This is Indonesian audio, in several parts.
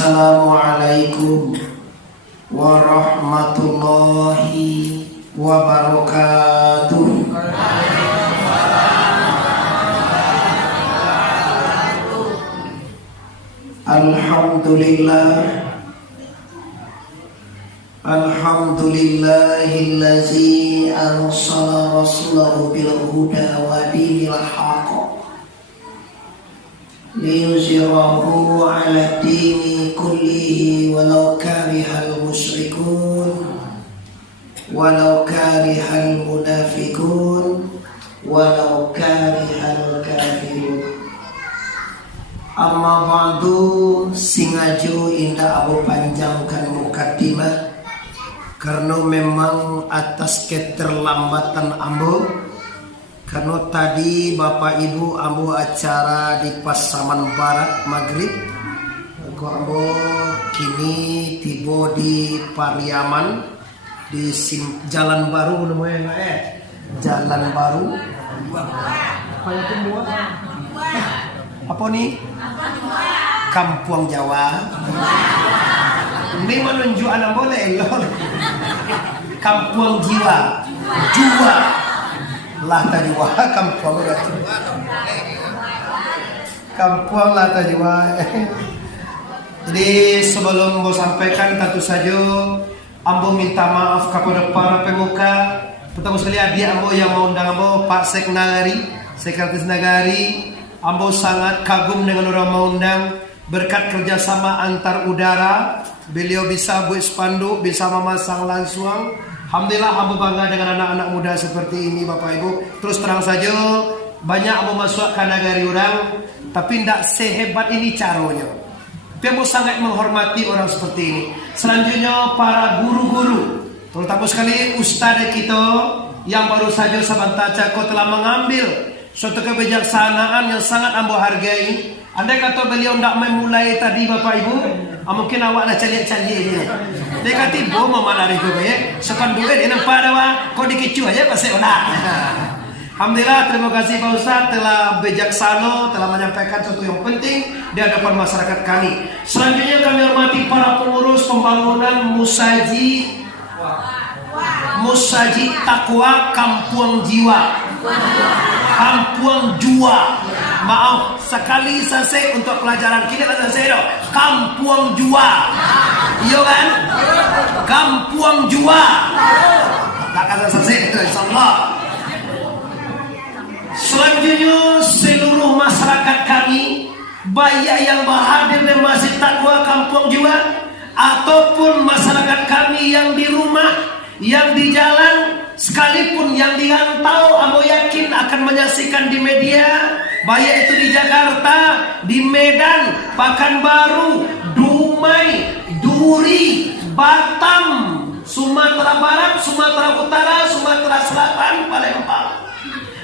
Assalamualaikum warahmatullahi wabarakatuh. Alhamdulillahillazi arsala rasulahu bil huda wa dinil haqq liyuzhirahu 'ala dini kullihi walau karihal musyrikun walau karihal munafiqun walau karihal kafirun. Amma ba'du, singaju indah abu panjangkan mukaddimah karena memang atas keterlambatan ambo. Karena tadi Bapak Ibu ambo acara di Pasaman Barat Maghrib, ambo kini tiba di Pariaman di Jalan Baru namanya Jalan Baru. Apa nih? Kampung Jawa. Ini menunjuk anak boleh loh. Kampung Jiwa. Jua. Lah tadi wah kampung lah tadi wah. Jadi sebelum mau sampaikan tentu saja ambo minta maaf kepada para pemuka. Pertama sekali adik ambo yang mau undang ambo Pak Sekretaris Nagari. Ambo sangat kagum dengan orang mau undang berkat kerjasama antar udara. Beliau bisa buat spanduk, bisa memasang langsung. Alhamdulillah ambo bangga dengan anak-anak muda seperti ini Bapak Ibu. Terus terang saja banyak ambo masuk ke negari orang, tapi tidak sehebat ini caranya. Tapi ambo sangat menghormati orang seperti ini. Selanjutnya para guru-guru, terutama sekali ustadz kita yang baru saja sebentar cakap telah mengambil suatu kebijaksanaan yang sangat ambo hargai. Andai kata beliau tidak memulai tadi Bapak Ibu, mungkin awak dah calik-calik dia. Dia kata ibu mau malari kau ya, sepan duit dia nampak ada wah, kau dikecu aja pasti olah. Alhamdulillah, terima kasih Pak Ustaz telah bijaksana, telah menyampaikan sesuatu yang penting di hadapan masyarakat kami. Selanjutnya kami hormati para pengurus pembangunan Musaji Takwa Kampung Jiwa. Kampung Jua. Maaf sekali saya untuk pelajaran kita kata saya dong. Kampung Jua. Iya kan? Kampung Jua. Tak kata saya insyaallah. Selanjutnya seluruh masyarakat kami, baik yang berhadir di Masjid Takwa Kampung Jua ataupun masyarakat kami yang di rumah, yang di jalan, sekalipun yang dirantau, ambo yakin akan menyaksikan di media, baik itu di Jakarta, di Medan, Pekanbaru, Dumai, Duri, Batam, Sumatera Barat, Sumatera Utara, Sumatera Selatan, Palembang.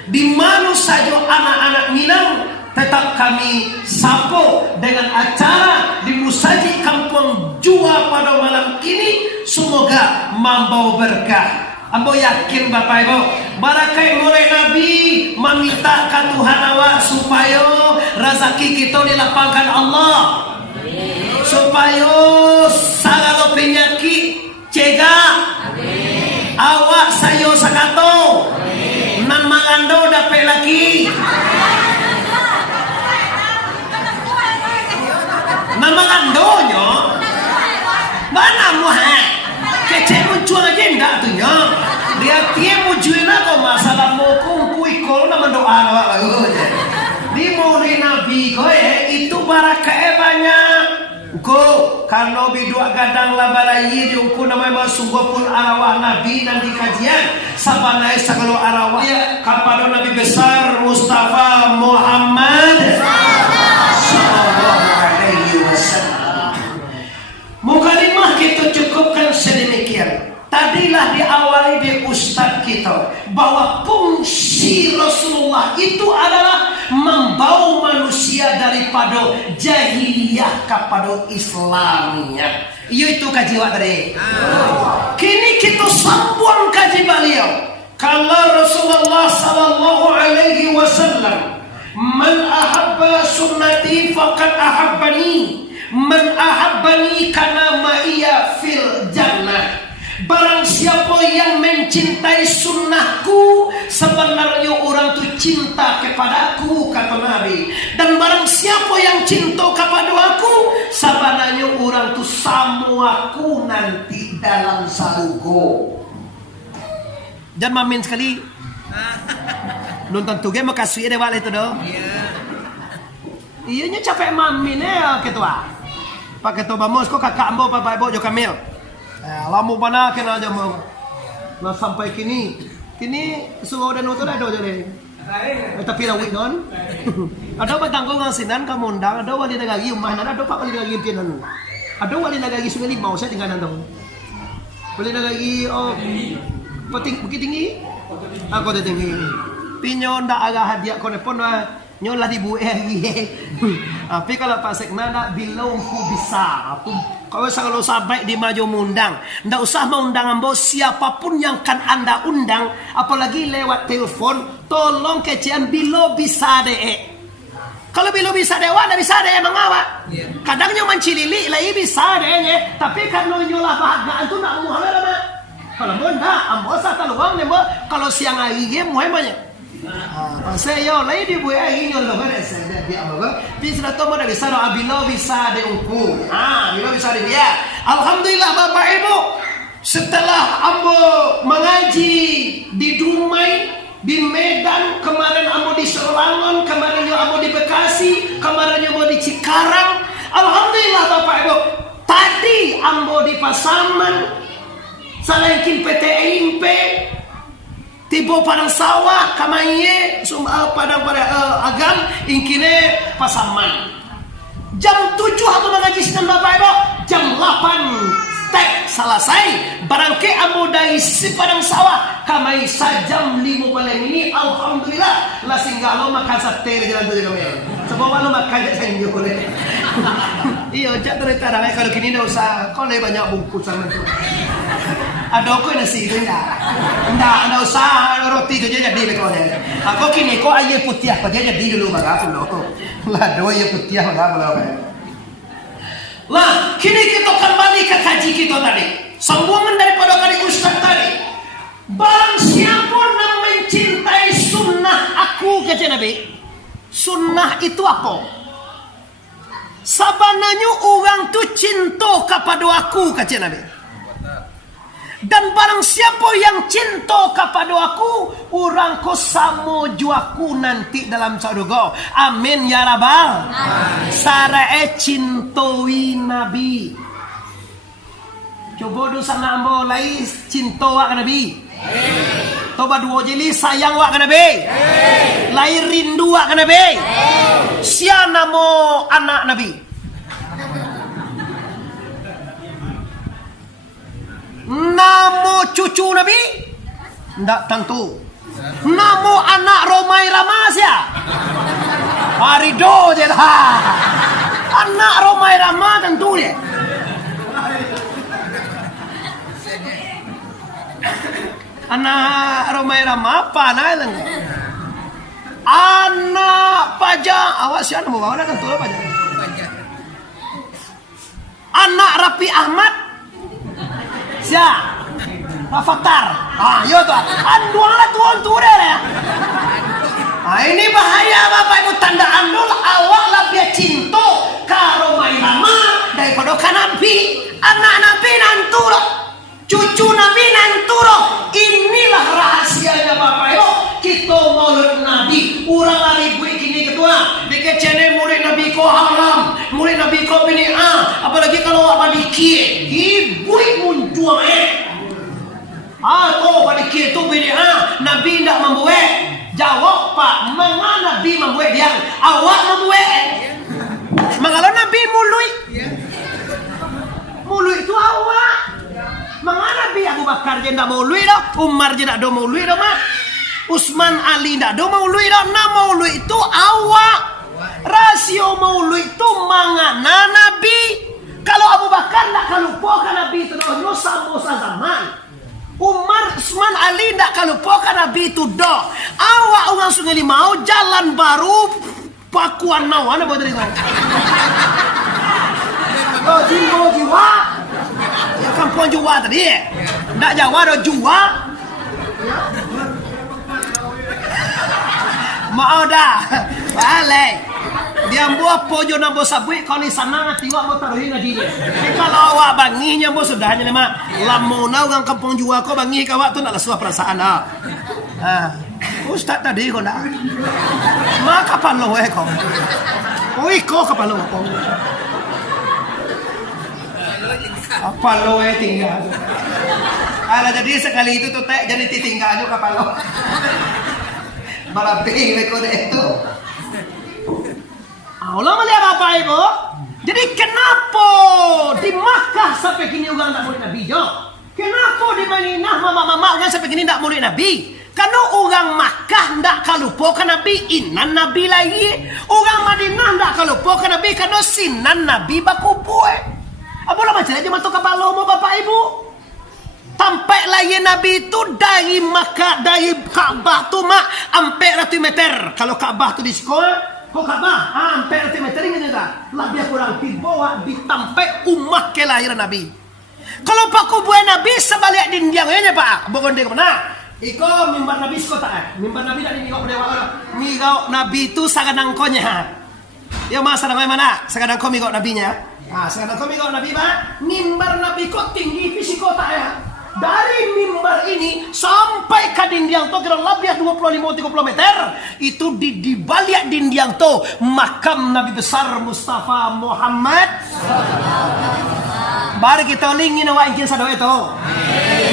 Di mana saja anak-anak Minang tetap kami sapo dengan acara di Musaji Kampung Jua pada malam ini. Semoga membawa berkah. Ambo yakin Bapak Ibu, barakai mulai Nabi meminta ke Tuhan awak supaya rezeki kita dilapangkan Allah, supaya segala penyakit cegah. Awak sayo sakato nan mangando dapat lagi. Nan mangandonyo mana muha kecil muncul aja enggak tuh nya. Dia tiap mujuin aku masalah mau kumpul kalau nama doa awak lagu. Di mulai Nabi kowe itu barakah banyak. Ko kalau bidua gadang labalayi diukur namanya masuk pun arwah Nabi dan di kajian sabanai segala arwah ya kepada Nabi besar Mustafa Muhammad sallallahu alaihi wasallam. Mukadimah kita cukupkan sedemikian. Tadilah diawali di ustaz kita bahwa fungsi Rasulullah itu adalah membawa manusia daripada jahiliyah kepada Islamiyah. Itu kaji tadi. Kini kita sambung kaji beliau. Kalau Rasulullah sallallahu alaihi wasallam, "Man ahabba sunnati faqad ahabbani, Man ahabbani kana ma'iya fil jannah. Barang siapa yang mencintai sunnahku, sebenarnya orang itu cinta kepadaku, kata Nabi. Dan barang siapa yang cinta kepada aku, sebenarnya orang itu sama aku nanti dalam sarugo. Jangan mamin sekali. Nonton tuge makasih deh wale itu doh. Iya nya capek mamin ya ketua. Pak ketua bamos kok kakak ambo bapak ibu jo kamil. Lamu mana kena aja mau. Nah sampai kini suruh dan nonton ada jadi. Tapi lawit non. Ada batangkong ngasinan kamu undang, ada wali nagagi umah nana, ada pak wali nagagi pianan. Ada wali nagagi sungai limau saya tinggal nantong. Wali nagagi bukit tinggi. Aku ada tinggi. Pinyo ndak agak hadiah kau nepon nyolah di bueh. Tapi kalau pasek nana bilang ku bisa. Kalau sampai di maju mengundang, ndak usah mengundang ambo siapapun yang kan anda undang, apalagi lewat telepon, tolong kecian bilo bisa deh. Kalau bilo bisa deh, ndak bisa deh mengawak. Kadangnya mencilili, lagi bisa deh. Tapi kalau nyolah bahagian itu ndak mau hal apa. Kalau mau ndak, ambo satu luang nih kalau siang hari game mau banyak. Saya lagi di buaya ini loh kan saya dia apa bisa tomo dari sana abilo bisa de uku bilo bisa de dia. Alhamdulillah Bapak Ibu, setelah ambo mengaji di Dumai, di Medan, kemarin ambo di Serangan, kemarin ambo di Bekasi, kemarin ambo di Cikarang. Alhamdulillah Bapak Ibu, tadi ambo di Pasaman, Salengkin PT IMP, tiba padang sawah kamanye padang agam ingkine Pasaman. Jam 7 aku mengaji sinan Bapak Ibu, jam 8 tek selesai. Barangke ambo dari si padang sawah kamai sajam 5 malam ini. Alhamdulillah lah singgalo makan sate di jalan tu kami. Sebab lo makan je senyo boleh. Iya, jak cerita dah kalau kini dah usah kau lebih banyak bungkusan tu. Ada kau nasi itu ndak usah roti tu je jadi lekor ni. Aku kini kau ayam putih apa dia jadi dulu bagai aku loh. Lah dua ayam putih bagai aku loh. Lah kini kita kembali ke kaji kita tadi. Sambungan daripada kali Ustaz tadi. Barang siapa yang mencintai sunnah aku kata Nabi. Sunnah itu apa? Sabananya orang tu cinta kepada aku kata Nabi. Dan barang siapa yang cinta kepada aku, orang ko sama juaku nanti dalam surga. Amin ya rabbal. Sarae cintoi Nabi. Coba do sana ambo lai cinta wak Nabi. Toba dua jeli sayang wak Nabi. Lai rindu wak Nabi. Sia namo anak Nabi. Namo cucu Nabi? Ndak tentu. Namo anak Romai Ramasya? Arido je dah. Anak Romai Rama tentu dia. Anak Romai Rama apa nak? Anak pajak. Awak siapa mau bawa tentu lah pajak. Anak Rapi Ahmad. Siap, Fatar. Yo tuh, anduanglah tuan deh ya. Ini bahaya Bapak Ibu, tanda andul awak lebih cinta karo Mairama daripada Nabi. Anak Nabi nanturo, cucu Nabi nanturo. Inilah rahasianya Bapak Ibu. Kita maulid Nabi, urang lari bui kini ketua. Dikecene murid Nabi ko haram, murid Nabi ko bini'ah. Apalagi kalau apa dikie, ibui munjuang Atau pada dikie itu bini'ah, Nabi tidak membuat. Jawab Pak, mengapa Nabi membuat dia? Awak membuat. Mengapa Nabi mului? Mului itu awak. Mengapa Nabi Abu Bakar je tidak mului dah, Umar je tidak mului dah mak. Usman Ali tidak ada maulid dah. Nah maulid itu awak. Rasio maulid itu mangana Nabi. Kalau Abu Bakar tidak kalupakan Nabi itu dah sama zaman. Umar, Usman Ali tidak kalupakan Nabi itu dah. Awak orang Sungai Limau jalan baru Pakuan Nawan apa dari kau? Oh, Jimbo Jiwa. Ya kampung Jua tadi. Ndak Jawa do Jua. Mau dah. Balik. Dia buat pojo nambo sabui kalau sana tiwa mau taruhin na dia. Kalau awak banginya bo sudahnya nama. Lamona orang kampung Jua ko bangi kawak tu nak lesuah perasaan ah. Ustaz tadi ko na. Ma kapan lo ko? Oi ko kapan lo ko? Apa lo tinggal? Ala jadi sekali itu tuh teh jadi tinggal aja kapan lo? Balaping ko deh itu. Allah melihat apa ibu? Jadi kenapa di Makkah sampai kini orang tak murid Nabi jo? Kenapa di Madinah mama-mama orang sampai kini tak murid Nabi? Karena orang Makkah tak kalupakan Nabi, inan Nabi lagi. Orang Madinah tak kalupakan Nabi karena sinan Nabi bakupue. Apa lah macam aja masuk kapal lo bapak ibu? Sampai lagi Nabi itu dari Makkah, dari Ka'bah tu mak, sampai 100 meter. Kalau Ka'bah tu di sekolah, kok Ka'bah, sampai 100 meter ini juga. Lebih kurang dibawa, ditampai umat kelahiran Nabi. Kalau pak kubuai Nabi sebalik dindiangnya pak, bukan dia kemana? Iko mimbar Nabi sekota, mimbar Nabi dari migau dewa migau Nabi itu sangat nangkonya. Ya mas ada mana? Sangat nangko migau Nabinya. Sangat nangko migau Nabi pak. Mimbar Nabi kok tinggi fisikota ya. Dari mimbar ini sampai ke dinding to kira lebih 25-30 meter itu di balik dinding to makam Nabi besar Mustafa Muhammad. Baru kita lingin awak ingin sadar itu.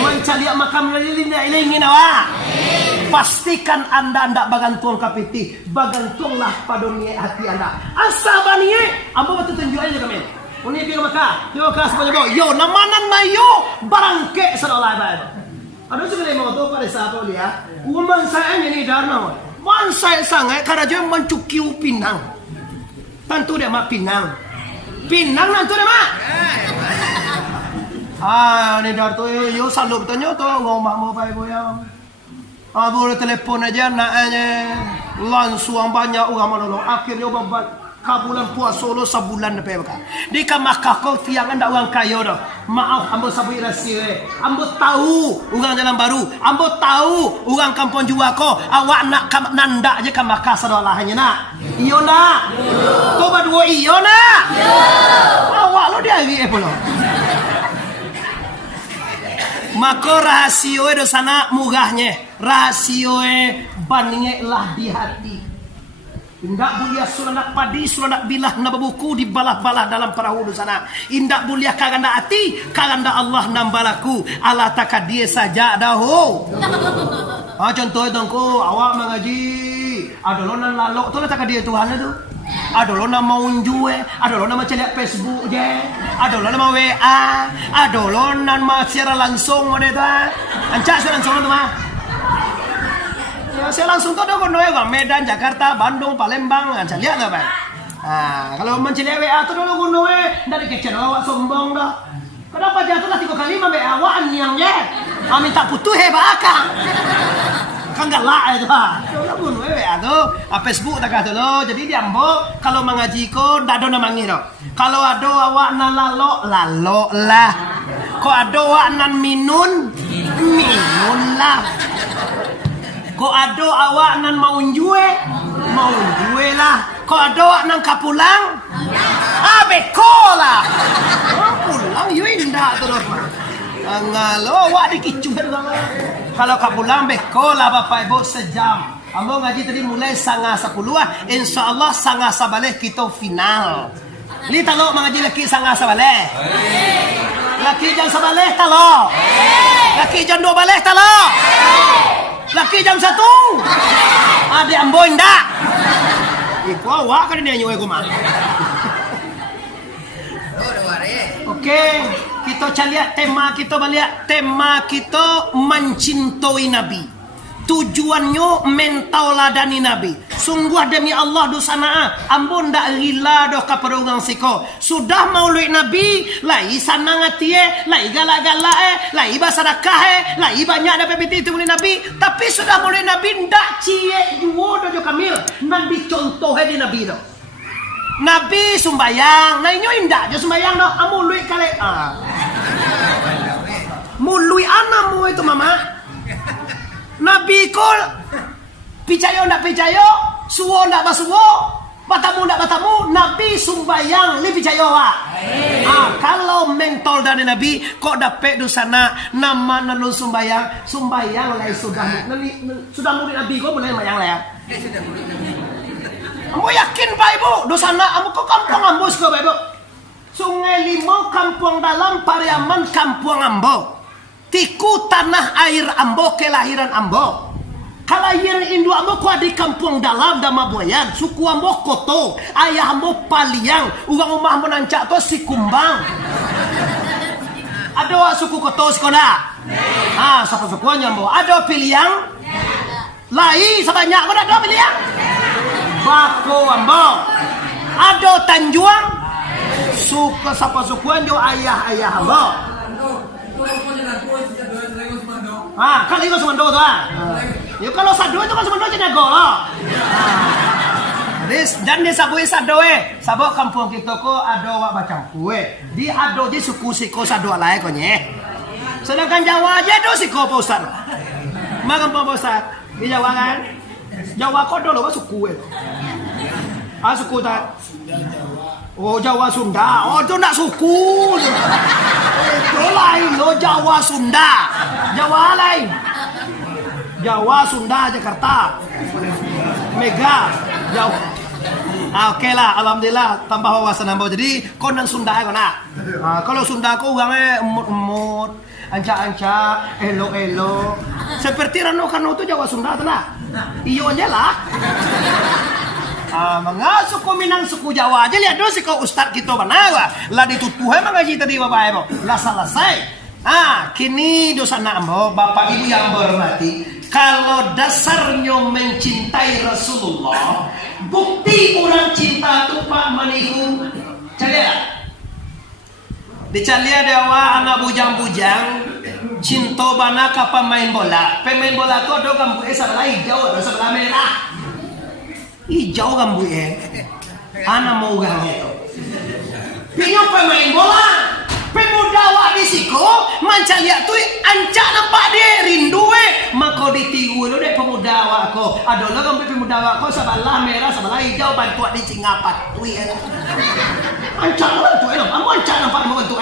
Mencari makam Nabi lingin awak. Pastikan anda bagantung kapiti, bagantunglah pada niat hati anda. Asabaniye, apa betul tunjukannya kami? Uni pergi Makkah, yo kelas banyak yo namanan mayo barangke seolah baik. Ada juga yang mau tahu pada saat itu dia, umat saya ini darna, man saya sangat karena dia mencukiu Pinang. Tentu dia mak Pinang, Pinang nanti dia mak. Ini darto yo selalu bertanya tu ngomong mau baik boyang. Boleh telepon aja naknya langsung banyak orang menolong. Akhirnya babat. Kabulan puasa lo sebulan depan mereka. Di Makkah kau tiang anda orang kaya dah. Maaf, ambo sabui rahsia. Ambo tahu orang jalan baru. Ambo tahu orang kampung Jua ko. Awak nak nanda aja ke Makkah sadolah hanya nak. Iyo nak. Kau berdua iyo nak. Awak lo dia lagi pula. Maka rahsia do sana murahnya. Rahsia bandingnya lah di hati. Indak bulia sulanak padi, sulanak bilah na babuku di balah-balah dalam perahu di sana. Indak bulia kaganda hati, kaganda Allah nambalaku. Allah tak dia saja dah. Contoh dongko, awak mengaji. Aduh nan lalok tu tak dia Tuhan tu. Aduh na mau unjue, aduh na macam lihat Facebook je. Aduh na mau WA, aduh na mau share langsung ada tu. Ancak share langsung tu mah. Ya, saya langsung tahu dong Medan, Jakarta, Bandung, Palembang, saya lihat lah bang. Kalau mencari WA tu dulu gunung dari kecil awak sombong dah. Kenapa jatuh lah 3 kali WA awak niangnya? Minta putus bakang. Kan galak itu pak. Dulu gunung WA tu, Facebook tak kata lo. Jadi dia ambok kalau mengaji ko, dah ada namangi lo. Kalau ada awak nan lalo lah. Kau ada awak nan minun lah. Ko ado awak nan mau njue lah. Ko ado awak nan kapulang, bekola. Pulang yo indah terus. Ngalo awak dikicu kalau kapulang bekola bapak ibu sejam. Ambo ngaji tadi mulai 9:30. Insyaallah 9:30 kita final. Li talo mengaji laki 9:30. Laki jam 11 talo. Laki jam 12 talo. Laki jam 1. Adik ambo indak. Iku awak kan dia nyowe ku mah. Oke, kita lihat tema kita balik. Tema kita mencintai Nabi. Tujuannya mentau ladani Nabi. Sungguh demi Allah dosana ambon ndak rila doh kepada orang siko. Sudah maulid Nabi, lai sanang atie, lai galak-galak lai basadakah lai banyak dapat biti itu Nabi. Tapi sudah maulid Nabi ndak cie juo doh kamil. Nabi contoh di Nabi doh. Nabi sumbayang, na inyo indah jo sumbayang no, amului kali. Mului anamu itu mama. Nabi kol picayo ndak picayo, suwo ndak basuwo, batamu ndak batamu, Nabi sumbayang li picayo wa. Kalau mentol dari Nabi kok dapat dosana nama nalun sumbayang lai sudah murid Nabi kok boleh mayang lah ya. Ambo yakin Pak Ibu, dosana ambo kok kampung ambo sih Pak Ibu. Sungai Limau kampung dalam, Pariaman kampung ambo. Tiku tanah air ambo, kelahiran ambo. Kelahiran Indo ambo kuat di kampung dalam Damaboyan. Suku ambo Koto, ayah ambo Paliang, ugang umah ambo nancak to si Kumbang. Ada suku Koto sekolah. Siapa sukunya ambo? Ada Piliang? Lai sebanyak kau ada Piliang? Bako ambo. Ada Tanjuang? Suka siapa sukuan jo ayah ambo. Kali itu semando tu ya kalau sado itu kan semando jadi gol. Dan di sabui sadoe, sabo kampung kita ko ado wak bacang kue. Di ado je suku siko sado alai ko nye. Sedangkan Jawa aja do siko Pak Ustaz. Makan Pak Ustaz. Di Jawa kan? Jawa ko do lo suku e. Suku ta. Oh Jawa Sunda, oh itu nak suku. Itu lain lo Jawa Sunda, Jawa lain. Jawa Sunda Jakarta, Mega Jawa. Oke lah, alhamdulillah tambah wawasan ambo. Jadi konan Sunda ya kona. Kalau Sunda ko uangnya emut-emut, anca-anca, elo-elo. Seperti Rano Kano itu Jawa Sunda tuh lah. Iyo aja lah. Mga suku Minang suku Jawa aja lihat dulu si kau ustad kita mana lah ditutuhe mengaji tadi bapak ibu lah selesai. Kini dosa ambo bapak ibu yang berhormati, kalau dasarnya mencintai Rasulullah, bukti orang cinta tu pak manihu calia dicalia dewa anak bujang-bujang cinta bana ka pemain bola tu ada gambu sebelah hijau ada sebelah merah. Hijau gambu anak mau gang itu. Pinyo pemain bola, pemuda wa di siko, mancalia tu ancak nampak dia rindu maka ditiru lo deh pemuda wa ko. Adolah gambu pemuda wa ko sebelah merah sebelah hijau bantu di cingapat tu ancak bantu kamu ancak nampak bantu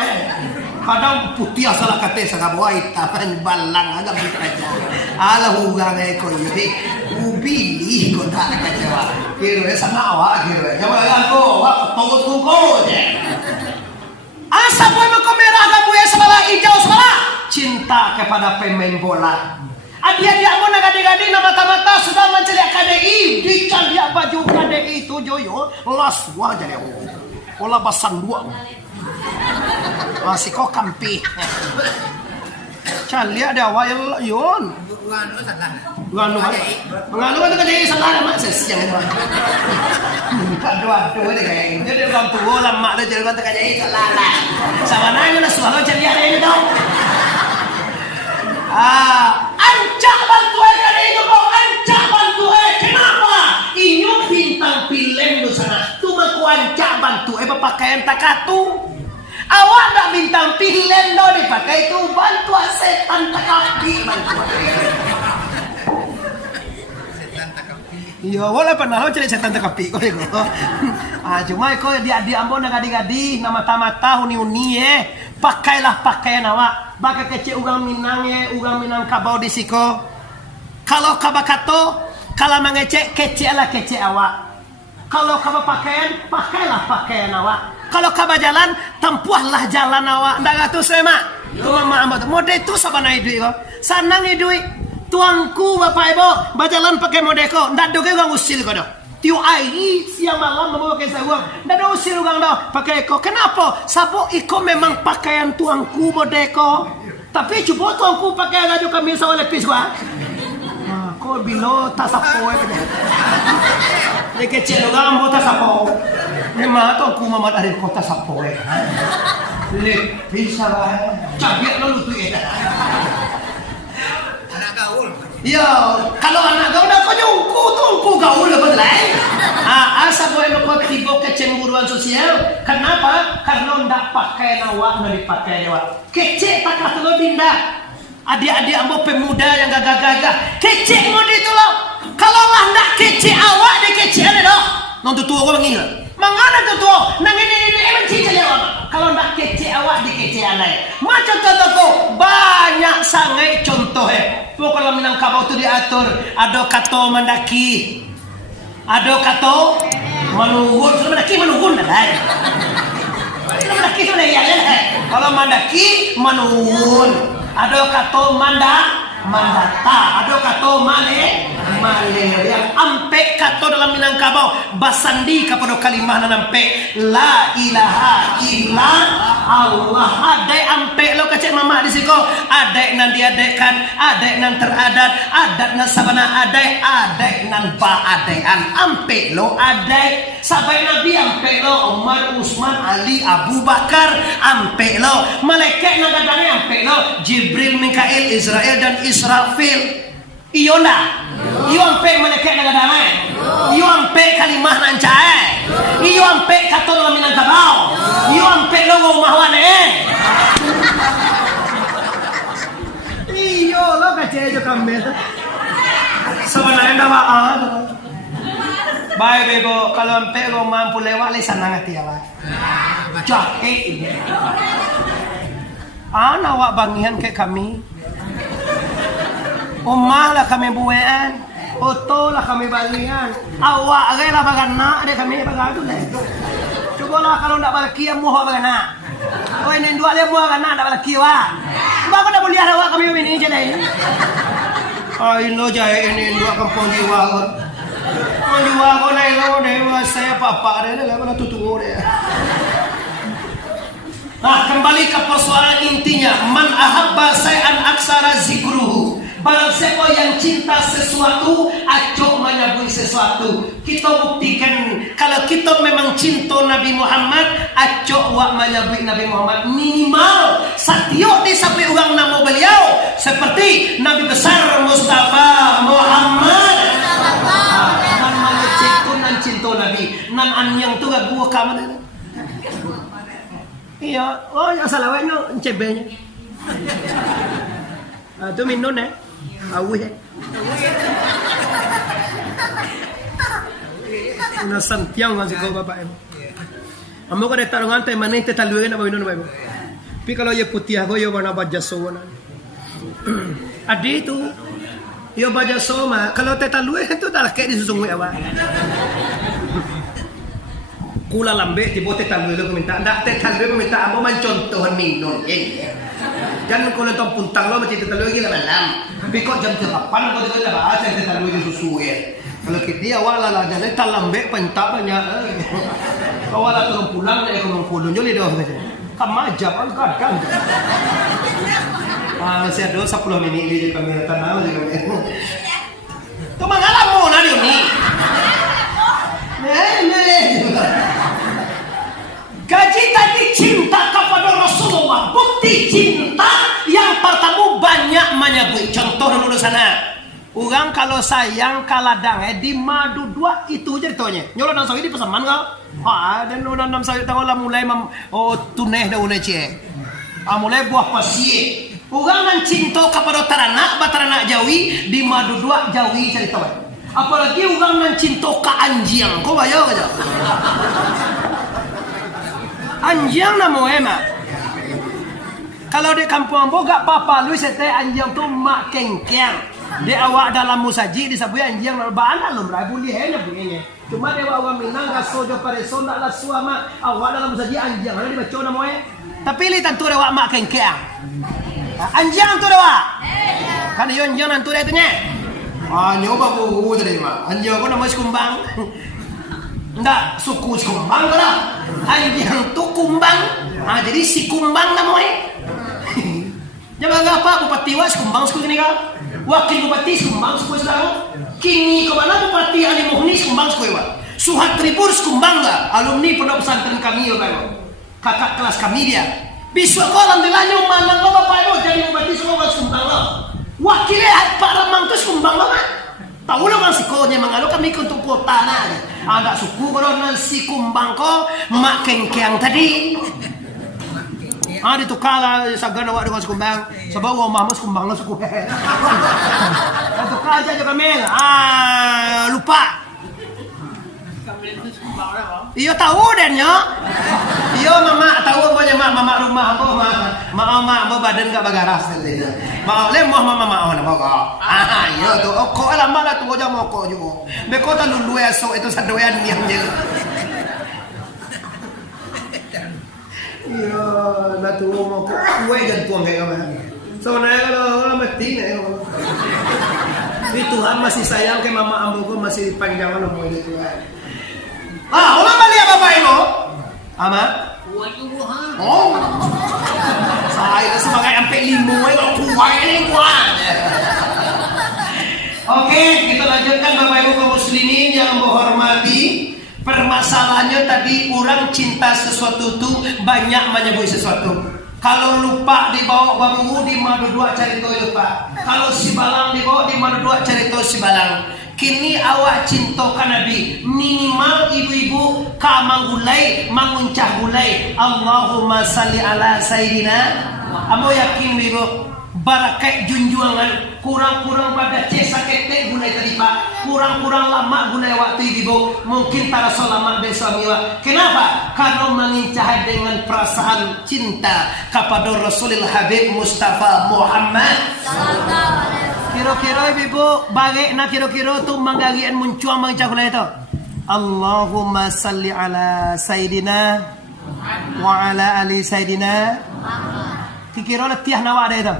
kadang putih asal kate sagaboy tapan balang agak bikaja ala hugang ko yudi ubili ko ta kajawa kiro sana awak kiro jawa ko wa togot ko je asa boy ko merah gambu sebelah hijau sebelah cinta kepada pemain bola. Adik-adik aku nak gadi-gadi na mata-mata sudah menceliak KDI dicaliak baju KDI itu joyo las wah jadi olah basan dua masih kok kampi calia ada awal yon nganu itu KDI salah mak sesiang itu aduh ini kayak ini jadi orang tua lama dia jadi orang KDI salah sama nanya lah suara calia ada ini dong. Ancak bantu dari itu kok ancak bantu kenapa? Inyo bintang film di sana. Tu aku ancak bantu pakaian takatu. Awak nak bintang film do dipakai tu bantu setan takaki bantu. Setan takapi. Iya, wala pernah lo cari setan takapi kok itu. Cuma kok dia ambo nak gadi-gadi nama mata-mata uni-uni pakailah pakaian awak. Baka kece ugang minang kabau di siko. Kalau kabakato, kalau mengecek kece ala kece awak. Kalau kaba pakaian, pakailah pakaian awak. Kalau kaba jalan, tempuhlah jalan awak. Ndak gatu sema. Tu mama ambo. Mode itu sabana idui ko. Sanang idui. Tuangku bapak ibu, bajalan pakai mode ko. Ndak doge ugang usil ko do. Tiu ai siang malam membawa ke saya. Ndak ada usil ugang do. Pakai ko. Kenapa? Sabo iko memang pakaian tuangku mode ko. Tapi coba tuangku pakai baju kami sama lepis gua. Kau bilo tasapo Dia kecil ugang mo tasapo. Memang tuangku mama dari kota sapo lepis salah. Cabiak lo lutu anak gaul. Iya, kalau anak gaul dah kau jauhku gaul lepas lain. Asa boleh lo kau tiba kecemburu karena ndak pakai nawak ndak dipakai awak. Kecek tak lo dinda. Adik-adik ambo pemuda yang gagah-gagah, kecek ngodi itu loh. Kalau lah ndak kecek awak deh kecek ada doh. Nong tuh tua kau mengira. Mangana tuh tua. Nang ini emang cicil ya awak. Kalau ndak kecek awak di kecek anai. Macam contohku banyak sangai contohnya. Pokoknya Minangkabau itu diatur. Ada kato mandaki. Ada kato manuhun. Sudah mandaki manuhun dah. Sudah mandaki sudah ya. Kalau mandaki manuhun. Ada kato mandata, ada kato male yang ampe kato dalam Minangkabau basandi kepada kalimah nan ampe la ilaha illa Allah. Adai ampe lo kecek mama di siko, adai nan diadaikan, adai nan teradat, adat nan sabana adai nan baadean ampe lo adai sampai Nabi ampe lo Umar, Utsman, Ali, Abu Bakar ampe lo malaikat nan gadane ampe lo Jibril, Mikail, Israel dan Israfil. Iyo ndak? Iyo ampe malaikat nan gadane. Iyo ampe kalimah nan cae. Iyo ampe kato dalam Minangkabau. Iyo ampe lo ngomah wane. Iyo lo kace jo kambel. Sebenarnya ndak waan. Baik bebo, kalau ampe lo mampu lewat le senang hati awak. Jahe. Awak bangian ke kami. Umah lah kami buean. Oto lah kami balian. Awak rela bagana ada kami bagadu le. Cobalah kalau ndak balaki muha bagana. Oh ini dua le muha bagana ndak balaki wa. Ba ko dah boleh awak kami ini je le. Ai lo jae ini dua kampung jiwa. Jiwa ko nai lo dewa saya papa ada le mana tutungo dia. Nah, kembali ke persoalan intinya, man ahabba say'an aksara zikruhu. Barang siapa yang cinta sesuatu, acok menyabui sesuatu. Kita buktikan kalau kita memang cinta Nabi Muhammad, acok wak menyabui Nabi Muhammad minimal satyo disapai orang nama beliau seperti Nabi besar Mustafa Muhammad. Man mengecekun nan cinta Nabi, nan anyang tu gak gua kamar. Iya, oh yang salawatnya cebenya. Itu minum awih. Una santiang masih kau bapak em. Amo ko deta ngan te manin te taluwe na minum bapak. Pi kalau ye putih aku yo warna baja sona. Adi itu yo baja soma kalau te taluwe itu dah kayak disusung awak. Kula lambe tibo te talwe lo minta ndak te talwe minta amo man contohan minum jangan kau nonton puntang lo macam te talwe gila malam biko jam 8 kau tu dah bahasa te talwe susu ya kalau dia wala lah jadi talambe pentak banyak kau wala turun pulang dia kau pulang joli doh saja kamajab al kadang masih ada 10 minit di kamera tanah juga tu mangalamu na dia ni Gaji tadi cinta kepada Rasulullah. Bukti cinta yang pertama banyak menyebut. Contoh dulu sana. Orang kalau sayang kaladang di madu dua itu je tonya. Nyolo nang sawi di pesaman kau. Dan orang nang sawi tahu lah mulai tuneh dah unai cie. Mulai buah pasie. Orang nang cinta kepada bataranak Jawi di madu dua Jawi cari tahu. Apalagi orang nang cinta ke anjing. Kau bayar aja. Anjing nama emak. Kalau di kampung ambo gak apa-apa lu sete anjing tu mak kengkeng. Di awak dalam musaji disebut anjing bana lu rabu lihenya bunyinya. Cuma dewa awak Minang gasojo pareso ndak la suama awak dalam musaji anjing ada dibaca nama tapi li tentu dewa mak kengkeng. Anjing tu dewa. Kan yo anjing nantu dia tu nya. Nyoba bu tadi mak. Anjing ko nama kumbang. Ndak suku si kumbang lah. Anjing tu kumbang. Jadi si kumbang namanya. Jangan apa bupati was kumbang suku ni kau. Wakil bupati kumbang suku sekarang. Kini kemana bupati Ali Muhnis kumbang suku wa. Suhat Tribur kumbang lah. Alumni pondok pesantren kami yo kau. Kakak kelas kami dia. Biswa kau alhamdulillahnya mana kau bapak itu jadi bupati semua kumbang lo. Wakilnya Pak Remang tu kumbang lo mah. Tahu lo kan sikonya mangalo kami untuk kota na. Agak suku kalau nasi kumbang ko mak kengkeng tadi. Di tukala sagana wa dengan sikumbang. Sabaw omahmu sikumbang lo suku. Tukala aja kami. Lupa. Iyo tahu dan yo. Iyo mama tahu apa mama rumah apa mama badan gak bagaras tadi. Mau le mama na baga. Iyo tu ko lama lah tu aja mau ko jo. Beko ta lulu eso itu sadoyan yang je. Iyo na tu mau ko kue dan tuang kayak apa. So na kalau mati na yo. Tuhan masih sayang ke mama ambo ko masih panjang umur itu. Orang balik apa bapak itu? Ama? Oh, saya sebagai sampai limo kalau kuat ini kuat. Oke, kita lanjutkan bapak ibu kaum muslimin yang menghormati. Permasalahannya tadi orang cinta sesuatu itu banyak menyebut sesuatu. Kalau lupa dibawa babu di mana dua cari toy lupa. Kalau si balang dibawa di mana dua cari toy si balang. Kini awak cintakan Nabi minimal ibu-ibu ka manggulai manguncah gulai Allahumma salli ala Sayyidina. Amo yakin ibu barakat junjungan kurang-kurang pada sakete gulai tadi pak kurang-kurang lama gulai waktu ibu mungkin tak lama besok iwa. Kenapa? Karena mengincah dengan perasaan cinta kepada Rasulul Habib Mustafa Muhammad sallallahu alaihi. Kira-kira ibu bagi nak kira-kira tu manggagian muncul mangcakula itu. Allahumma salli ala Sayyidina wa ala ali Sayyidina. Kira letiah nawa ada itu.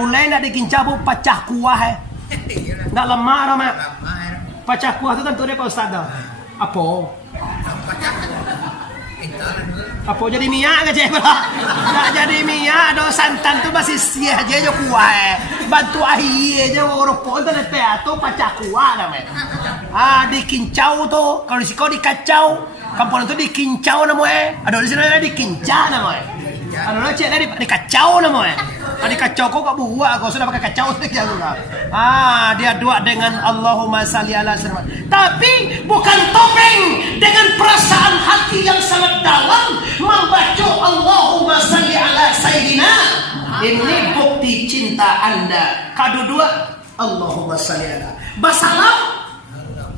Mulai nak dikincabu pecah kuah Nggak lemah nama. Pecah kuah itu kan tu dia Pak Ustaz dah. Apa? Apa jadi minyak ke cik? Nggak jadi minyak, do santan tu masih siah aja jo kuah. Bantu ahi aja orang pun tu nanti tu pecah kuah namanya. Dikincau tu, kalau di kau dikacau, kampung tu dikincau namanya. Ada di sini ada dikincah namanya. Ada lo cik tadi dikacau namanya. Dikacau kau buat, kau sudah pakai kacau saja juga. Dia dua dengan Allahumma salli ala Sayyidina. Tapi bukan topeng dengan perasaan hati yang sangat dalam membaca Allahumma salli ala Sayyidina. Ini bukti cinta Anda. Kedua Allahumma salli ala. Basalam.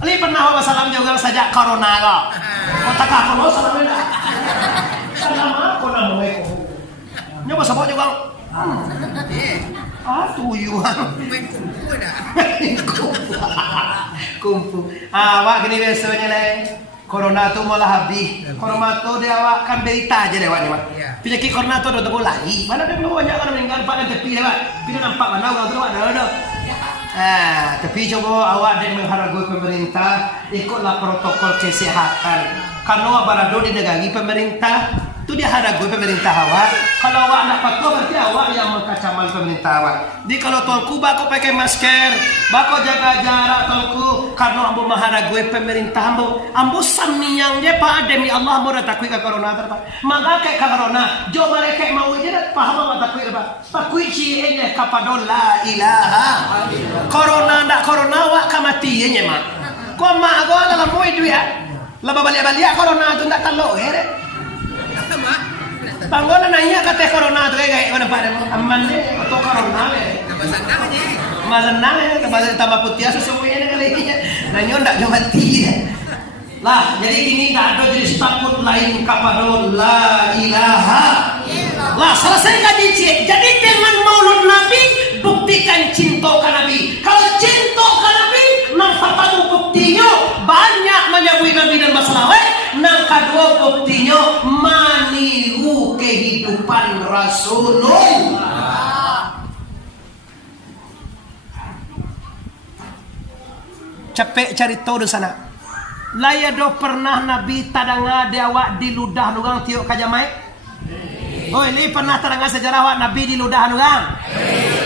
Ini pernah basalam juga saja corona kau. Kau tak apa salam dah. Salam aku namanya kau. Nyoba sebut juga. Tuyuan. Kumpu. Awak gini biasanya lah. Corona tu malah habis. Corona tu dia awak kan berita aja lewat ni. Penyakit corona tu dah tak lagi. Mana dia belum banyak orang meninggal pada tepi lewat. Kita nampak mana orang tu ada. Tapi coba awak dan menghargai pemerintah ikutlah protokol kesehatan. Karena barado di negara pemerintah tu dia hargai pemerintah awak. Kalau awak nak patuh berarti awak yang mengkacamal pemerintah awak. Jadi kalau tuanku bako pakai masker, bako jaga jarak tuanku karena ambo menghargai pemerintah ambo samiyang je pak demi Allah ambo dah takui ke corona terpa. Maka ke corona jo mereka mau je dah paham apa takui apa. Takui ci ene kepada la ilaha. Corona ndak corona awak kamati ye mak. Ko mak go dalam moi duit. Laba balik-balik corona tu ndak talok he. Panggolan nanya kata corona tu kayak mana pak? Aman deh atau corona le? Masenang ya, kebasa tambah putih sesuai kali ini. Nanya ndak cuma mati. Lah, jadi kini tak ada jenis takut lain kepada la ilaha. Lah, selesai kaji cik. Jadi dengan Maulud Nabi buktikan cinta ke Nabi. Kalau cinta ke Nabi, nampak padu buktinya banyak menyebut Nabi dan masalah. Nang kedua buktinya maniru kehidupan Rasulullah. Capek cari tahu di sana. Laya do pernah Nabi tadanga dia awak di ludah nugang tiok kajamai. Oh ini pernah tadanga sejarah awak Nabi di ludah nugang.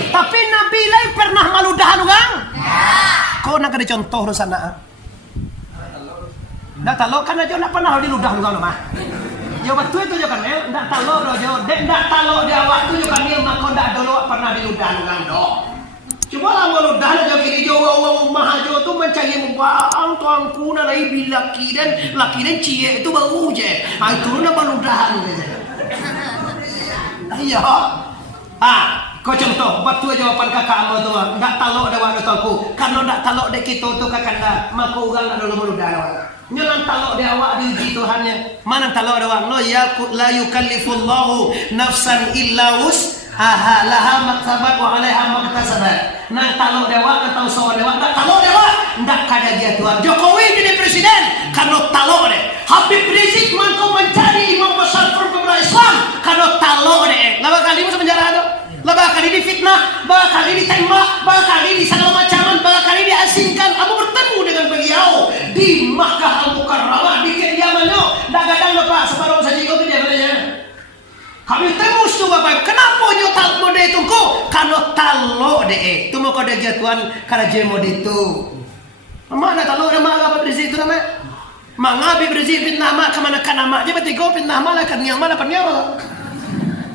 Tapi Nabi lain pernah maludah nugang. Kau nak ada contoh di sana? Ndak talok kan aja ndak pernah di ludah nugang mah. Ya betul itu juga kan ya. Ndak talok do jo. Ndak talok dia awak tu juga kan dia mako ndak dulu pernah di ludah nugang do. Coba lah malu dah nak jadi jauh orang mahal jauh tu mencari membang tuang kuna lagi bilaki dan cie itu baru je. Itu nak malu dah ni. Iya. Kau contoh, batu jawapan kakak amal tu, tak talok dah waktu aku. Kalau tak talok dek kita tu kakak dah, maka orang nak dulu mudah awak. Nyalan talok dia awak diuji Tuhannya. Mana talok dia awak? La yukallifullahu nafsan illa wus'aha laha maktabat wa 'alaiha maktasabat. Nang talok dia awak, tahu soal dia awak, tak talok dia awak, ndak kada dia Tuhan. Jokowi jadi presiden, kalau talok dia. Habib Rizik mangkau mencari imam besar pemuda Islam, kalau talok dia. Lama kali masuk penjara tu. Lama kali difitnah, lama kali ditembak, lama kali disegala macaman, lama kali diasingkan. Aku bertemu dengan beliau di Makkah Al-Mukarramah di kediamannya. Dah kadang lepas separuh saja kau tu dia katanya. Kami temu tu bapak. Kenapa nyo tak mode itu ko? Kalau talok deh. Tu mau kau dah jatuhan kalau je mode itu. Mana talok nama apa berisi itu nama? Mangabi berisi fitnah mak kemana kan nama je berarti kau fitnah malah kan yang mana penyawa.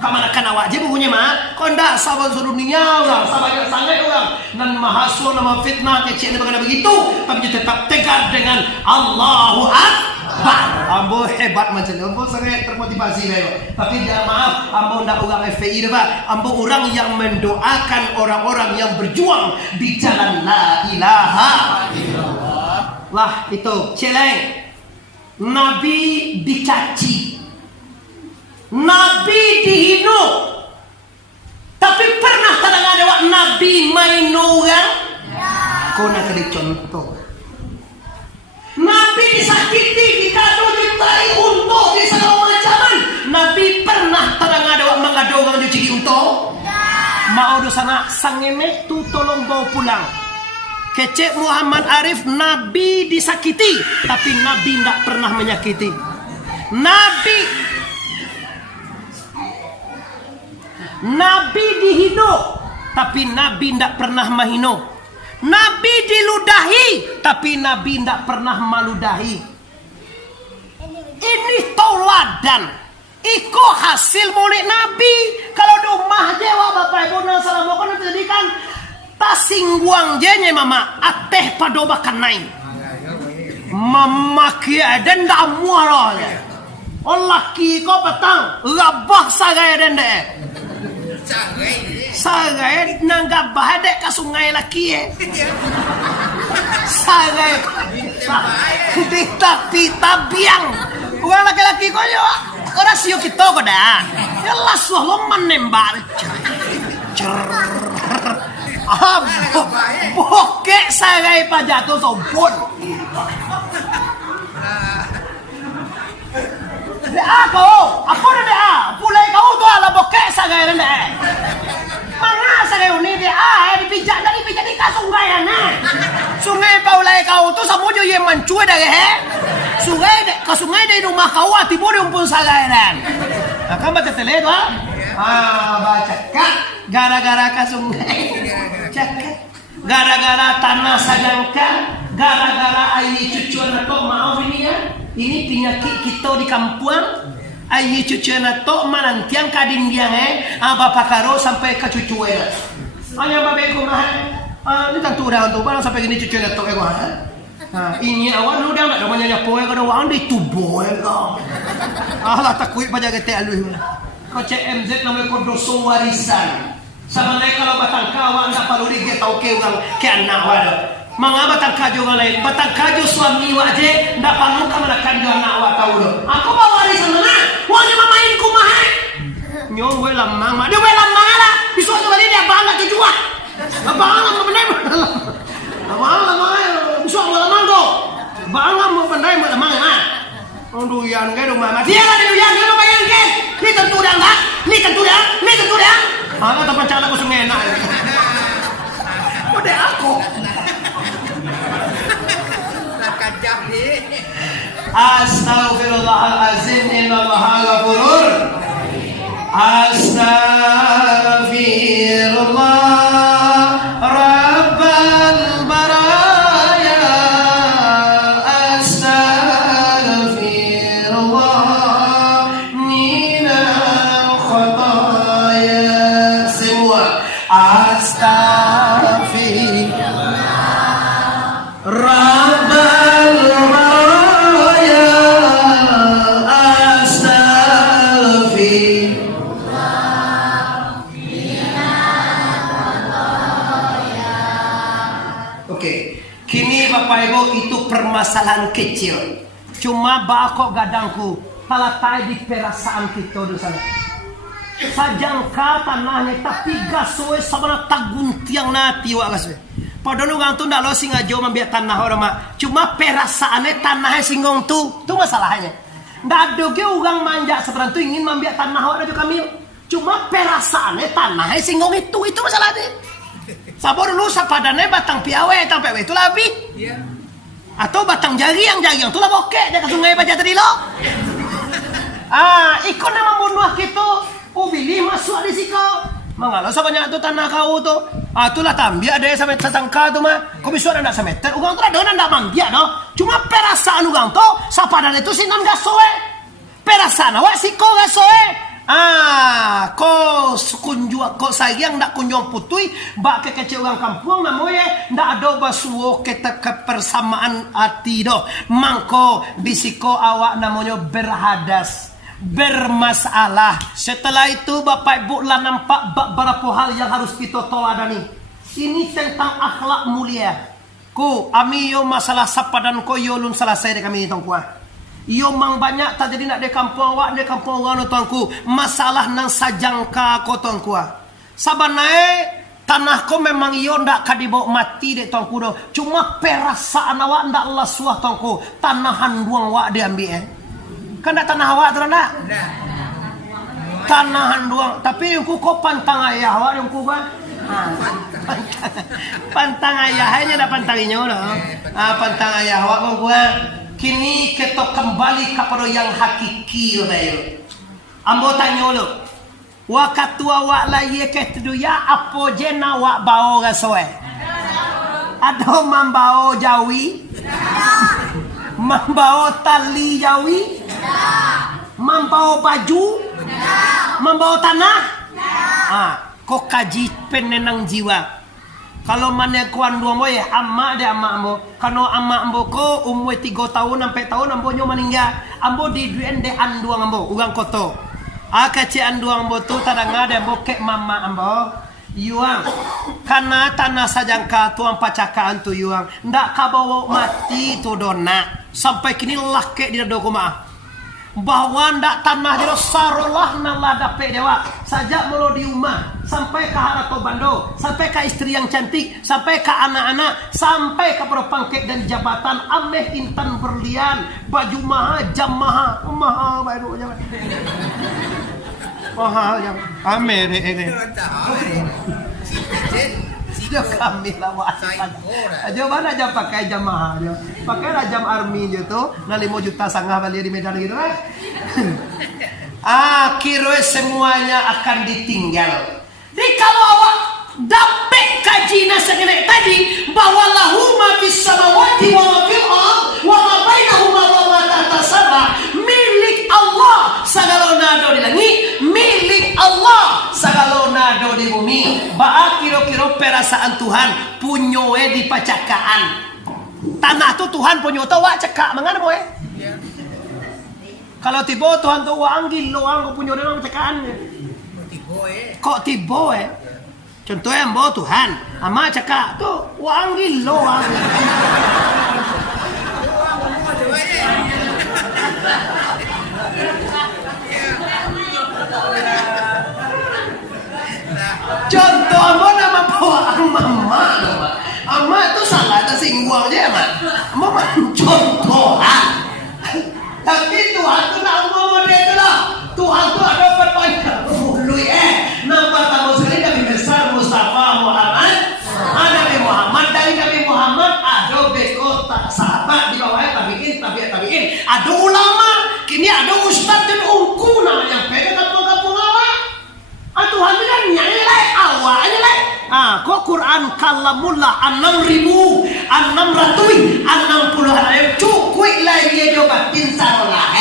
Kamana kana wajib bunyi mah konda sabar seluruh dunia orang sabar sangat orang dan mahasiswa nama fitnah kecil bagaimana begitu tapi tetap tegar dengan Allahu Akbar. Ambo hebat macam ambo sangat termotivasi lewa. Tapi jangan maaf ambo ndak orang FPI dah pak. Ambo orang yang mendoakan orang-orang yang berjuang di jalan la ilaha illallah. Lah itu celeng. Nabi dicaci. Nabi dihino, tapi pernah kadang ada wak Nabi main orang? Kau nak ada contoh. Nabi disakiti, dikado, ditai untuk di segala macaman. Nabi pernah kadang ada wak mengado orang jadi untuk? Mau do sana sangene tu tolong bawa pulang. Kecek Muhammad Arif Nabi disakiti, tapi Nabi tidak pernah menyakiti. Nabi dihino, tapi Nabi tidak pernah mahino. Nabi diludahi, tapi Nabi tidak pernah maludahi. Ini tauladan. Iko hasil murid Nabi. Kalau di rumah jewa bapak ibu nasalam kan terjadikan tasingguang jenye mama ateh padobakan naik. Mama kia dan dah muara. Allah ki ko petang rabah sagai dan deh. Sagai nanggap bahadek ke sungai laki Sagai Dita biang orang laki-laki kau ya orang siu kita kau dah ya lah suah menembak bokek sagai pajatuh sombon Dea kau, apa dea? Pulai kau tu ala bokek sagai dea. Mana sagai ini dea? Dipijak di sungai ana. Sungai paulai kau tu semua je yang mencuai dah sungai di rumah kau tiba di umpun sagai dan. Akan baca tele tu baca kak gara-gara ke sungai. Cakap gara-gara tanah sajangkan, gara-gara air cucuan atau maaf ini ya. Ini penyakit kita di kampung. Air cucuan atau malantiang kadin dia bapak karo sampai ke cucu hanya bapak aku mah ini tentu dah untuk barang sampai gini cucuan atau ini awal lu dah nak namanya nyapoe kada wang di tubuh kau. Allah takui pada gete aluh. Kau CMZ namanya kau dosa warisan. Sebenarnya kalau batang kawan tak perlu dia tahu ke orang ke anak wadah. Mga batang kajo nga lain, batang kajo suami waje, ndak panu ka manakan jo anak wa tahu lo. Aku bawa warisan mana? Wanya mamain ku mah. Nyong we lamang, ma dia we lamang ala. Bisu tu balik dia bangga ke jua. Bangga mo pandai. Bangga bisu mo lamang go. Bangga mo pandai mo lamang ha. Ondu yan ke rumah mati. Dia ada yan ke rumah yan ke. Ni tentu dah enggak? Ni tentu dah. Ana ta pancala ko sungena. Ode aku. Astaghfirullahalazim innallaha ghafurur Astaghfirullah rabbal baraya Astaghfirullah minal khataya semua Astaghfirullah kesalahan kecil. Cuma bakok gadangku talatai di perasaan kita di sana. Sajangka tanahnya tapi gasoe sabana taguntiang nati wa gasoe. Padahal orang tu ndak lo singajo membiak tanah orang mak. Cuma perasaannya tanahnya singgung tu masalahnya. Ndak ada ke orang manja seperti tu ingin membiak tanah orang juga kami. Cuma perasaannya tanahnya singgung itu masalahnya. Sabar dulu sapadane batang piawe itu lebih. Iya. Atau batang jari yang tu lah bokek dia ke sungai baca tadi lo. Ikut nama bunuh gitu. Ubili masuk di siko. Mangalo sa banyak tu tanah kau tu. Itulah tambia ada sampai tetangka tu mah. Kau bisa ndak semeter. Ugang tu ada ndak mambia no. Cuma perasaan ugang tu sapadan itu sinan gasoe. Perasaan awak siko gasoe. Ko kunjua ko sayang ndak kunjung putui bak kecil ugang kampung namoye ndak ada basuo kita kepersamaan hati do. Mangko bisiko awak namanya berhadas. Bermasalah. Setelah itu Bapak Ibu lah nampak beberapa hal yang harus kita teladani. Ini tentang akhlak mulia. Ko ami yo masalah sapadan ko yo lun selesai de kami tong kuah. Yo mang banyak tak jadi nak de kampung awak de kampung orang tongku. Masalah nang sajangka ko tong kuah. Sabanae tanah ko memang yo ndak kadibawa mati de tongku do. Cuma perasaan awak ndak Allah suah tongku. Tanahan buang awak diambil Kan tak tanah awak tu nak? Tanahan doang. Tapi yang ku pantang ayah awak yang ku kan? Pantang ayahnya dah pantanginya loh. Pantang ayah awak bang ku. Kini kita kembali kepada yang hakiki rayo. Ambo tanya lo. Waktu awak lagi ketu ya apa je nak awak bawa gasoe? Ada membao jawi? Membao tali jawi? Membawa baju? Membawa tanah? Kok kaji penenang jiwa. Kalau mana kuan dua mo ya amma de amma ambo. Kalau amma ambo ko umur 3 tahun sampai tahun ambo nyo meninggal. Ambo di duen de anduang ambo ugang koto. Kaci anduang ambo tu tadanga de ambo kek mama ambo. Yuang karena tanah sajangka tuang pacakaan tu yuang ndak kabawa mati tu dona sampai kini lah kek di dado kuma bahwa ndak tanah jero sarolah nang lah dape dewa saja melo di rumah sampai ke harato bando sampai ke istri yang cantik sampai ke anak-anak sampai ke pangkek dan jabatan ameh intan berlian baju maha jam maha mahal baru jangan mahal yang ameh ini dia kami lawan aja mana aja pakai jam mahal dia pakailah jam army dia tu na 5 juta setengah balik di Medan gitu kan kira semuanya akan ditinggal. Jadi kalau awak dapat kajian segenek tadi bahwa lahu ma fis samawati wa ma fil ard wa ma bainahuma wa ma tahta sabah milik Allah segala nado di langit milik Allah segala nado di bumi. Ba kira-kira perasaan Tuhan punyoe di pacakaan. Tanah tu Tuhan punyo tu wak cekak mangana boy. Kalau tiba Tuhan tu wak anggil lo ang punyo dalam cekaan. Kok tiba contohnya ambo Tuhan ama cakap tu wang gilo wang contoh ambo nama bawa mama ama tu salah tak singgung je ama contohan tapi Tuhan tu nak ngomong dia tu lah Tuhan tu ada berbanyak mului nampak tamu sekali Nabi besar Mustafa Muhammad Nabi Muhammad dari Nabi Muhammad ada bekota sahabat di bawahnya tabiin ada ulama kini ada ustaz dan ungku namanya pegang kampung-kampung awak Tuhan tu kan nyalai awak nyalai kok Quran kalamullah 6.660 ayat cukup lah dia jobatin salah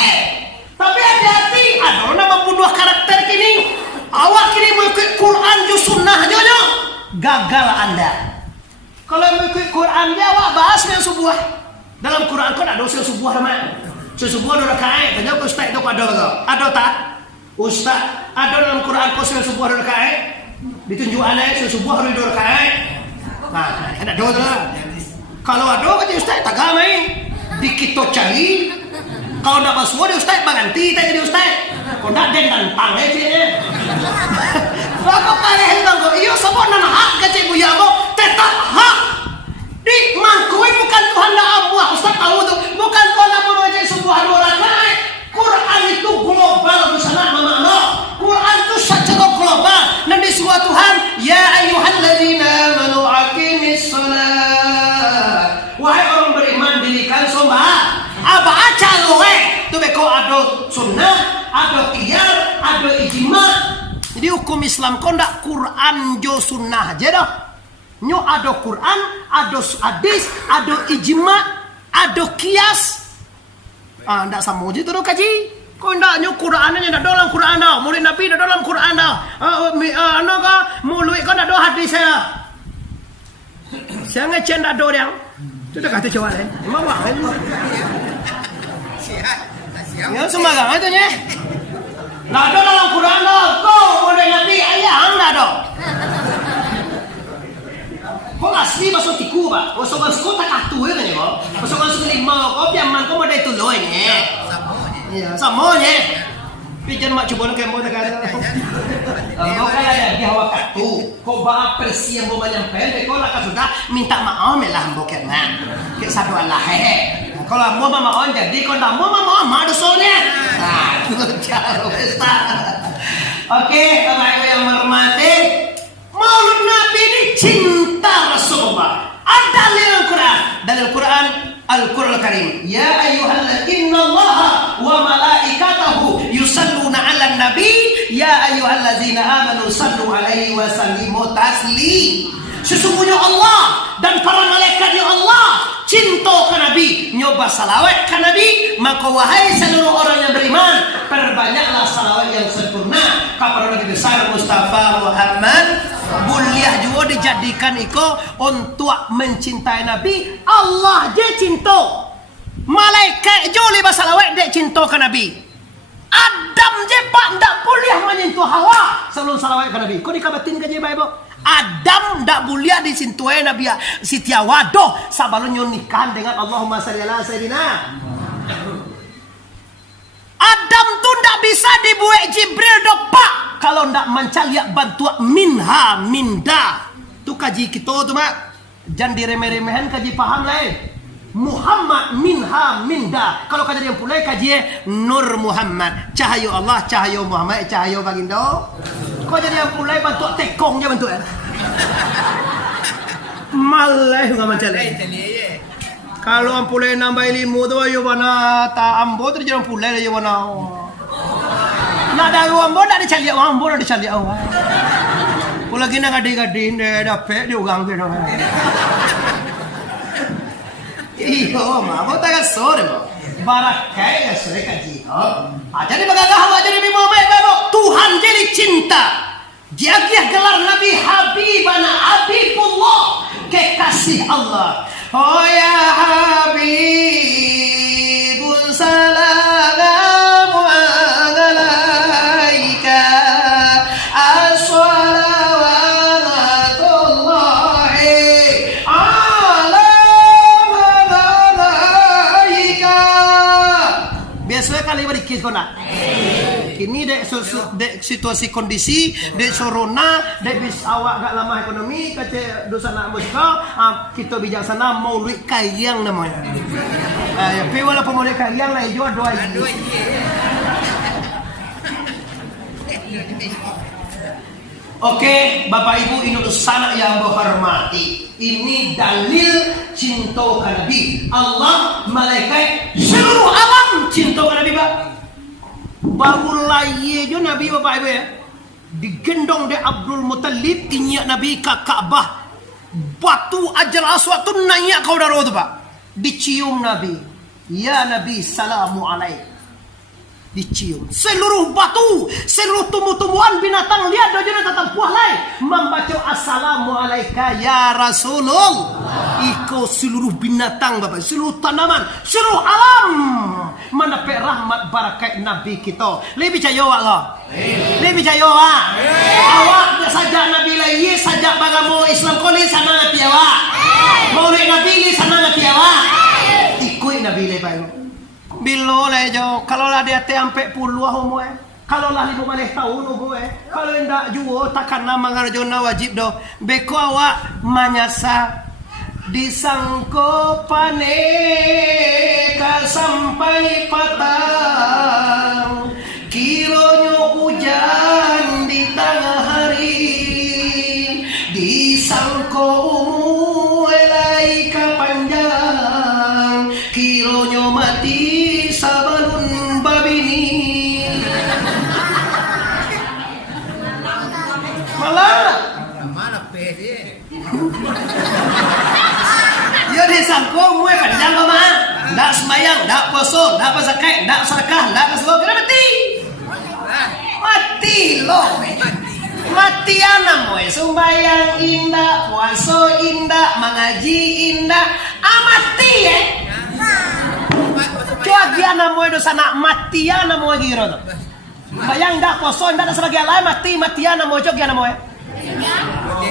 tapi hati-hati ada orang membunuh karakter kini awak kini mengikut Quran ju sunnah aja gagal anda kalau mengikut Quran dia awak bahas yang subuh dalam Quran kau ada usul subuh nama subuh ada rakaat tanya ustaz itu ada tak ustaz ada dalam Quran kau subuh ada rakaat ditunjuk aneh subuh ada rakaat ada dua kalau ada kan ustaz tak gamai dikito cari. Kalau nak masuk di ustaz banganti tak jadi ustaz. Kau nak den tantang sih. Aku kalian tahu, iyo semua nama hak kecil buya mo, tetap hak. Di mangkui bukan Tuhan dah abuah. Ustaz tahu tu, bukan Tuhan dah mengajar sebuah orang lain. Quran itu global di sana mana? Quran itu secara global. Nabi suatu Tuhan, ya ayyuhalladzina amanu aqimis shalah. Wahai orang beriman dirikan sombah. Apa aja loe? Tu beko ada sunnah, ada qiyas, ada ijma. Jadi hukum Islam kau ndak Quran jo sunnah aja dah. Nyo ada Quran, ada hadis, ada ijma, ada qiyas. Ndak sama je tu kaji. Kau ndak nyo Quran nya ndak dalam Quran dah. Murid Nabi ndak dalam Quran dah. Ano ka mulut kau ndak ada hadis ya. Siang ngecen ndak ada dia. Tu dah kata jawab lain. Memang wah kan. Ya sembarang itu nya. Nggak ada dalam Quran dah. Kau boleh Nabi ayah nggak ada. Kau asli masuk tiku pak. Masuk masuk tak katu ya kan ya kau. Masuk masuk lima. Kau biarman kau mau itu loh ini. Iya semuanya. Pijan mak coba nak kemo nak ada. Kau kayak dia hawa katu. Kau bawa persi yang mau menyampaikan. Kau lah sudah minta maaf melah bokena. Kita satu Allah kalau mau maaf jadi kau tak mau maaf madu soalnya. Itu cara besar. Oke, Bapak-Ibu yang hormati, Maulid Nabi ini cinta Rasulullah. Ada dalam Quran, Al-Qur'an Karim. Ya ayyuhalladzina Allah wa malaikatahu yusalluna 'alan nabi ya ayyuhalladzina amanu sallu 'alaihi wa sallimu taslim. Sesungguhnya Allah dan para malaikatnya Allah cinta ke Nabi, nyoba salawat ke Nabi, maka wahai seluruh orang yang beriman, perbanyaklah salawat yang sempurna kepada Nabi besar Mustafa Muhammad. Buliah juga dijadikan iko untuk mencintai Nabi. Allah je cinta, malaikat je lebih salawat dia cinta ke Nabi. Adam je pak ndak boleh menyentuh Hawa sebelum salawat ke Nabi. Kau dikabatin ke je baik. Adam ndak boleh disentuh Nabi Siti Hawa doh sebelum nikah dengan Allahumma shalli ala sayyidina. Adam tu ndak bisa dibuat Jibril doh pak kalau ndak mencari bantuan minda. Tu kaji kita tu mak. Jangan diremeh-remehan kaji paham lain. Muhammad minda. Kalau kaji yang pulai kaji Nur Muhammad. Cahaya Allah, cahaya Muhammad, cahaya baginda. Kau jadi yang pulai bantu tekong je bantu kan. Malah enggak macam ni. Kalau ang pulai nambah ilmu tu ayo mana ta ambo tu jangan pulai ayo mana. Nak dah ambo dah dicari ambo dah dicari awak. Pula kena gadi-gadi ni dapat dia orang tu. Iyo mah, mau tak sore mah. Barakai ya sore kaji. Jadi bagaimana jadi Muhammad baru Tuhan jadi cinta. Dia gelar Nabi Habibana Habibullah kekasih Allah. Oh ya Habibun salamu alaika as-salawatullahi ala malaika. Biasa kali berikis kona. Ini dek situasi kondisi dek corona dek bis awak gak lama ekonomi kata dosa nak muska kita bijaksana maulid kayang namanya. Ya pi walaupun maulid kayang lah jual doa ini. Oke, Bapak Ibu ini sana yang berhormati. Ini dalil cinta ke Nabi. Allah, malaikat, seluruh alam cinta ke Nabi, Pak. Baru lahir je Nabi Bapak Ibu ya. Digendong de Abdul Muttalib inyak Nabi ke Kaabah. Batu Hajar Aswad tu naik kau darah tu Pak. Dicium Nabi. Ya Nabi salamu alaik. Dicium. Seluruh batu, seluruh tumbuh-tumbuhan binatang lihat dojana tatap puah lain membaca assalamu alaika ya Rasulullah. Iko seluruh binatang Bapak, seluruh tanaman, seluruh alam mendapat rahmat barakat Nabi kita. Lebih percaya Allah. Lebih percaya awak. Awak saja Nabi lagi saja bagaimana Islam kau ni sana ngati awak. Maulid Nabi ni sana ngati awak. ikut Nabi lepas itu. Bilo lejo, kalau lah dia sampai puluh homo kalau lah 5 tahun homo kalau ndak juo takkan nama ngarjona wajib do. Beko awak manyasa disangko pane sampai patang kironyo hujan di tengah hari disangko elai kapanjang kironyo mati sabalun babini malah ya disangko mue panjang kau mah ndak semayang, ndak puasa, ndak zakat, ndak sedekah, ndak kasih kena mati. Mati loh. Mati anak moe sembayang indah, puasa indah, mengaji indah, mati Coba dia anak moe dosa nak mati anak moe giro tu. Bayang ndak puasa, ndak sebagai lain mati anak moe coba anak moe.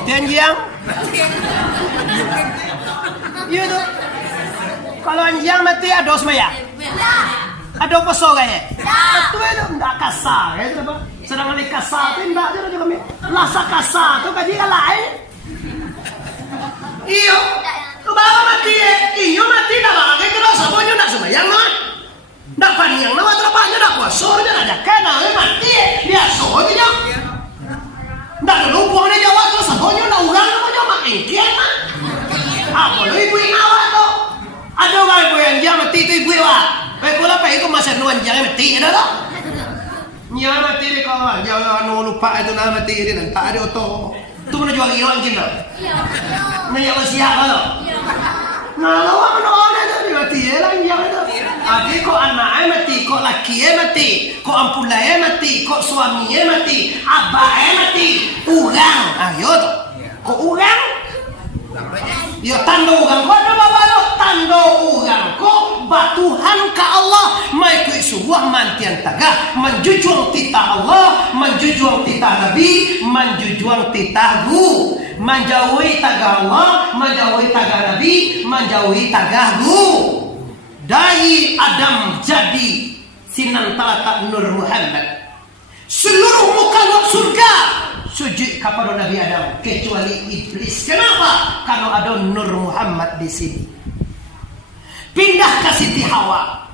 Tianjiang. Iya tu. Kalau anjing mati ada semaya? Ada poso kayaknya? Itu enggak kasar ya apa? Sedang lagi kasar itu enggak ada kami. Lasa kasar tu kaji lain. Iyo, kebawa mati iyo mati dah bang. Kalau sabunnya nak semaya mah, nak paniang nama terapanya nak poso je nak jaga nak mati dia so je jam. Nak lupa ni jawab tu sabunnya nak urang nama jawab makin mah. Apa lu ibu awak tu? Ada orang ibu yang dia mati tu ibu awak. Baik pula pak itu masa nuan jangan mati ada tak? Nya mati ni kawan, jangan lupa itu nama mati dia nanti ada oto. Tu mana jual hero anjing tak? Mana jual siapa tak? Nah lawan mana orang tu mati lah anjing tu. Tapi kok anak mati, kok laki mati, kok ampulai mati, kok suami mati, abah mati, urang, ayo tu. Kok urang? Ya tanda urang kau ada bawa lo tanda urang kau batuhan ke Allah mai kui sebuah mantian tagah menjujung titah Allah menjujung titah Nabi menjujung titah Gu menjauhi tagah Allah menjauhi tagah Nabi menjauhi tagah Gu dari Adam jadi sinantala Nur Muhammad seluruh muka surga sujud kepada Nabi Adam kecuali iblis. Kenapa? Kalau ada Nur Muhammad di sini. Pindah ke Siti Hawa.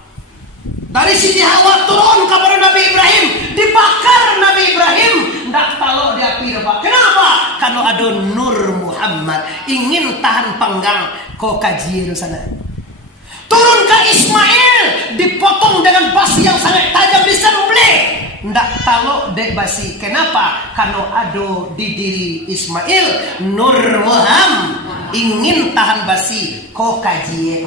Dari Siti Hawa turun kepada Nabi Ibrahim, dibakar Nabi Ibrahim. Ndak tahu dia pirba. Kenapa? Kalau ada Nur Muhammad ingin tahan panggang kau kaji di sana. Turun ke Ismail, dipotong dengan besi yang sangat tajam disembelih. Ndak tahu dek basi. Kenapa? Kalau ada di diri Ismail Nur Muhammad ingin tahan basi kau kaji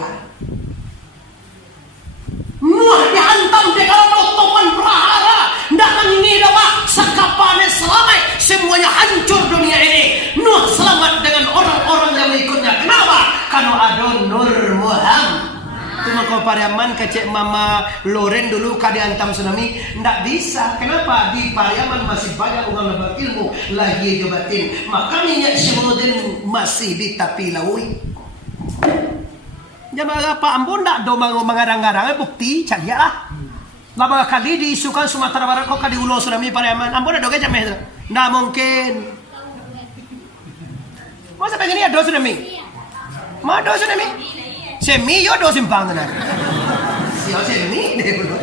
Nuh dihantam dek kalau topan prahara ndak mengingi dawa sakapane selamat semuanya hancur dunia ini. Nuh selamat dengan orang-orang yang mengikutnya. Kenapa? Kalau ada Nur Muhammad. Cuma kau Pariaman kecek mama Loren dulu kadi antam tsunami ndak bisa. Kenapa? Di Pariaman masih banyak orang berilmu lagi jabatin. Maka minyak semudin masih ditapi laui. Jamaah Pak Ambon ndak do mengarang-arang bukti carilah. Lama kali diisukan Sumatera Barat kok kadi ulo tsunami Pariaman. Ambon ndak do kecek meh. Ndak mungkin. Masa pengen ya do tsunami? Ma do tsunami? Semi yo do simpang na. Siyo semi deh bro.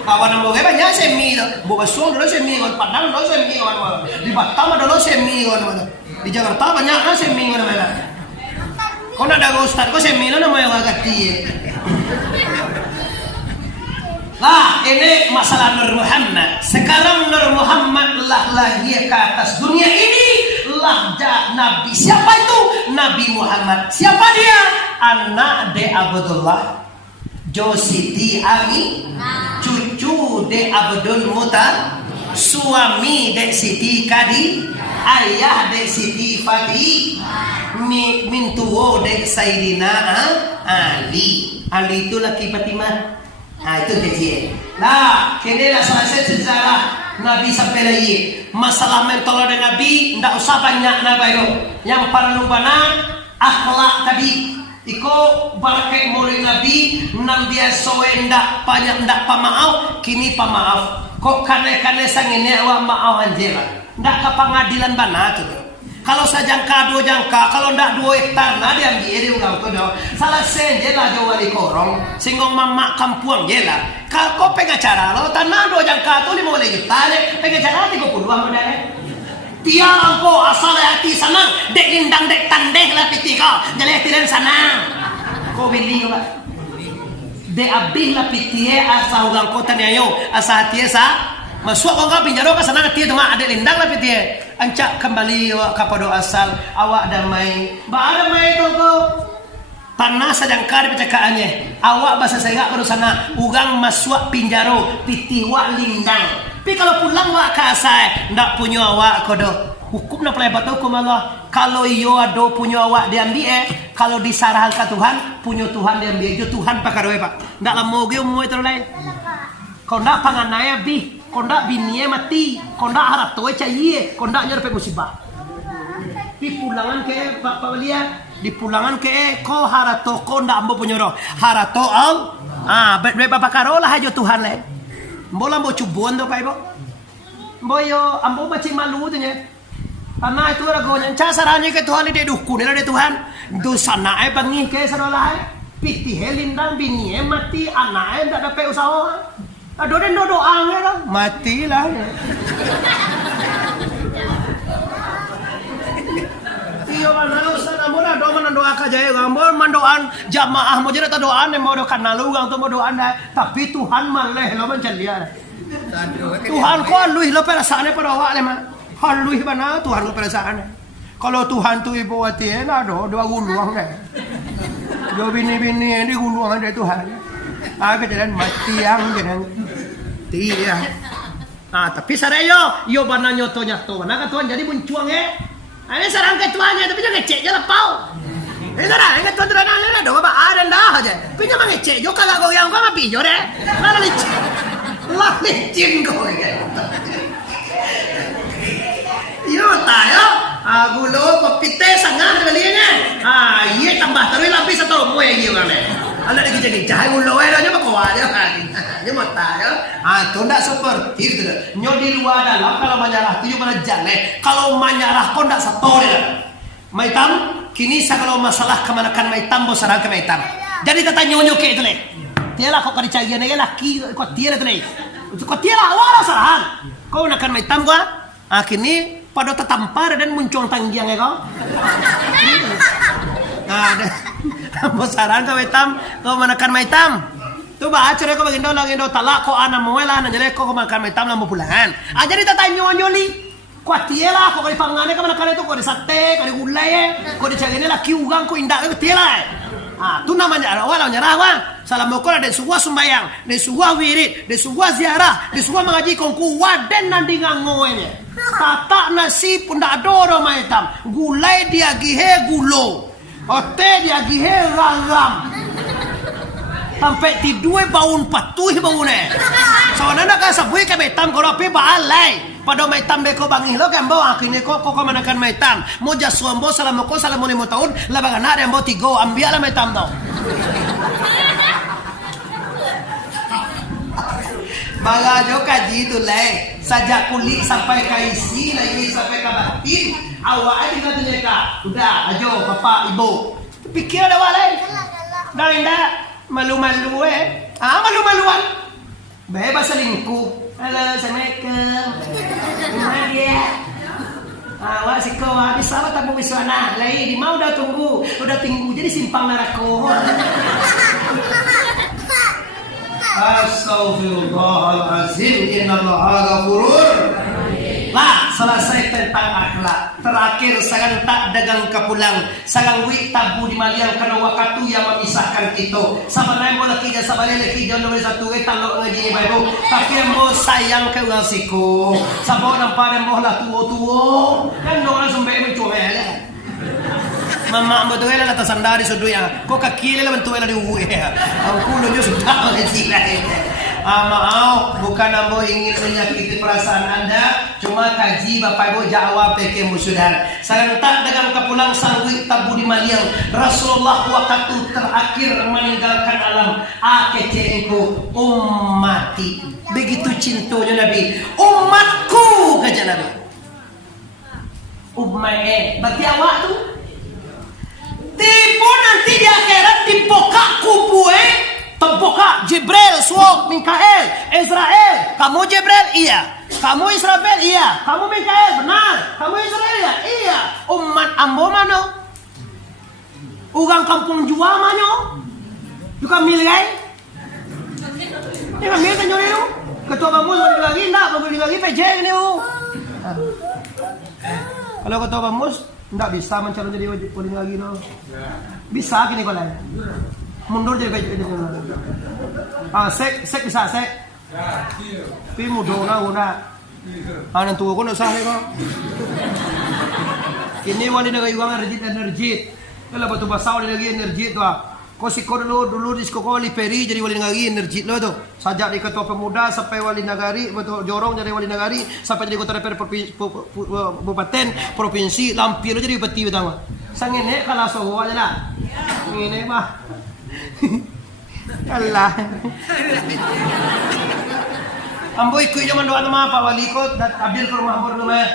Kawan mo kaya banyak semi do. Bobasong do semi, on Padang do semi, on di Batam do semi, on di Jakarta banyak na semi on mana. Kau nak ada ustad kau semi na namanya wagati. Lah ini masalah Nur Muhammad. Sekarang Nur Muhammad lah lahir ke atas dunia ini. Lahja Nabi. Siapa itu? Nabi Muhammad. Siapa dia? Anak de Abdullah, Jositi Ami, cucu de Abdul Mutar, suami de Siti Kadi, ayah de Siti Fatih, mintuo de Sayyidina Ali. Ali itu laki Fatimah. Nah itu kecil. Nah, kini lah selesai sejarah Nabi sampai lagi. Masalah mentol dari Nabi, tidak usah banyak Nabi itu. Yang perlu benar akhlak tadi. Iko barakai mulai Nabi nang dia soenda banyak ndak pamaaf kini pamaaf. Kok kane sang ini awak maaf anjela. Ndak ke pengadilan bana tu. Kalau sajangka dua jangka, kalau ndak dua tanah dia ambil ulang tu dah. Salah senjela jauh wali korong, singgong mama kampuang jela. Kalau kau pengacara lo tanah dua jangka tu 5 juta le, pengacara 30 modal. Tiang ampo asal hati senang, dek lindang dek tandeh lah piti kau, jadi hati dan senang. Kau beli kau. Dek abih lah piti asal ugang kau tanya yo, asal hati sa. Masuk kau pinjaro ke sana hati tu mak ada lindang lah piti. Ancak kembali awak kepada asal, awak damai. Ba damai tu kau. Tanah sedangkan percakapannya. Awak bahasa saya baru sana ugang masuk pinjaro piti wak lindang. Tapi kalau pulang wak ke asal ndak punya awak kodo. Hukum nak pelebat hukum Allah. Kalau iyo ado punya awak diambil kalau disarahkan ke Tuhan, punya Tuhan diambil. Jo Tuhan pakai pak. Ndak lama ge umur itu lain. Kau ndak panganaya bi. Kau ndak bininya mati, kau ndak harap tuai cahiye, kau ndak nyerpe musibah. Di pulangan ke Pak Walia, di pulangan ke kau harap to kau ndak ambo punyoro, harap to al, berapa karolah aja Tuhan le. Bola ambo cubuan do Pak Ibu, boyo ambo macam malu tu nya. Karena itu ragonya, casarannya ke Tuhan ini dukun, ini Tuhan. Dosa nae bangi ke sadolah, piti helindang bininya mati, anaknya ndak dapat usaha. Aduh dan doa lah, matilah. Iya mana usah namun ada mana doa kajaya gambar mandoan jamaah mau jadi doaan yang mau doakan nalu gang tu mau doaan tapi Tuhan malah lo mencelia. Tuhan kau luih lo perasaannya pada awak lemah. Haluih mana Tuhan lo perasaannya. Kalau Tuhan tu ibu hati lah doa guluang deh. Doa bini ini guluang deh Tuhan. Jalan mati yang jangan tiang. Tapi sarayo, yo bana nyoto nyato. Mana Tuhan jadi muncuang Ini sarang ketuanya tapi jangan ngecek je lepau. Ini dah, ini Tuhan terang ada apa ada dah aja. Punya mang ngecek jo kagak goyang kau ngapi jo deh. Mana licin. Lah licin kau Yo tayo, gulo pepite sangat belinya. Iya tambah terus lapis atau mau yang gimana? Ala lagi jadi cahaya ulo nya mah kawaja kan. Dia mau tayo. Tu ndak seperti itu. Nyo di luar dalam kalau menyerah tu mana jane. Kalau menyerah kau ndak setore dah. Maitam kini kalau masalah kemanakan maitam bos sarang ke maitam. Jadi tata nyonyo ke itu le. Tialah kau kari cagian lagi laki kau tialah tu le. Kau tialah awal sarang. Kau nakan maitam gua. Kini pada tertampar dan muncul tanggiang kau. Bos saran kau hitam, kau menekan hitam. Tu bah acara kau bagindo lagi do talak kau anak muela anak jadi kau makan hitam lama pulangan. Jadi tata nyoli. Kau tiela kau kali pangannya kau menekan itu kau di sate, kau di gulai, kau di cagini laki ugang kau indak kau tiela. Tu namanya awal nyerah wah. Salam mukul ada sebuah sembayang, ada sebuah wirid, ada sebuah ziarah, ada sebuah mengaji kongku waden nanti ngangoenya. Tata nasi pun tak ada orang hitam. Gulai dia gihe gulo. Ote dia gihe raram. Sampai tidur baun patuh baunnya. Soalnya nak sabui ke hitam kalau api balai. Pada hitam beko bangi lo kan bawa akhirnya kok manakan hitam. Mau jasuambo salam moko salam 5 tahun. Labangan ada yang mau 3 ambil lah hitam tau. Bagajo kaji itu leh. Sajak kulit sampai ke isi lagi sampai ke batin. Awak aja kata mereka. Udah, ajo, bapak, ibu. Pikir ada awak lain. Dah indah. Malu-malu malu-maluan. Bebas selingkuh. Halo, Assalamualaikum. Gimana dia? Awak si kau habis apa tak mau anak lain. Di mau udah tunggu. Udah tinggu jadi simpang narako. Astaghfirullahaladzim. Innallaha ghafurur. Lah selesai tentang akhlak. Terakhir sangat tak dagang kepulang. Sangat wik tabu di maliang karena waktu yang memisahkan kita. Sebenarnya mau laki dan sabarnya laki jauh nomor 1 talok ngaji ibu. Tapi mau sayang ke wasiku. Sabar nampak dan mau lah tua-tua. Kan orang sampai mencuai lah. Mama betul lah atas sandari sudu yang kok kaki lah bentuk lah di uwe. Aku lu sudah mengaji lah. Maaf, bukan ambo ingin menyakiti perasaan Anda, cuma kaji Bapak Ibu jawab peke musudan. Saya tak dengan kepulang sanggup tabu di maliang. Rasulullah waktu terakhir meninggalkan alam. Akecengku ummati. Begitu cintanya Nabi. Umatku kata Nabi. Berarti awak tu tipu nanti di akhirat dipokak kubu Tempoka Jibril, Suwok, Mikael, Israel. Kamu Jibril? Iya. Kamu Israel? Iya. Kamu Mikael? Benar. Kamu Israel? Ya? Iya. Umat ambo mano? Ugang kampung jua mano? Juga milih ay? Ini kan milih kan itu? Ketua kamu balik lagi enggak? Balik lagi PJ ini Kalau ketua kamu enggak bisa mencalon jadi wali lagi no. Bisa gini kalau mundur jadi kayak gitu. Sek bisa sek. Tapi mundur na. Nanti aku nak sahih kok. Ini wali negara uang energi. Kalau batu basah wali lagi energi tu Kau si kau dulu di sekolah wali peri jadi wali negari energi lo tu. Sajak di ketua pemuda sampai wali negari, betul jorong jadi wali negari sampai jadi kota DPR kabupaten provinsi lampir lo jadi bupati betul. Sangin kalau soho aja lah. Ini mah. Allah. Ambo ikut zaman doa nama Pak Wali ko dan Abdul ke rumah ambo nama.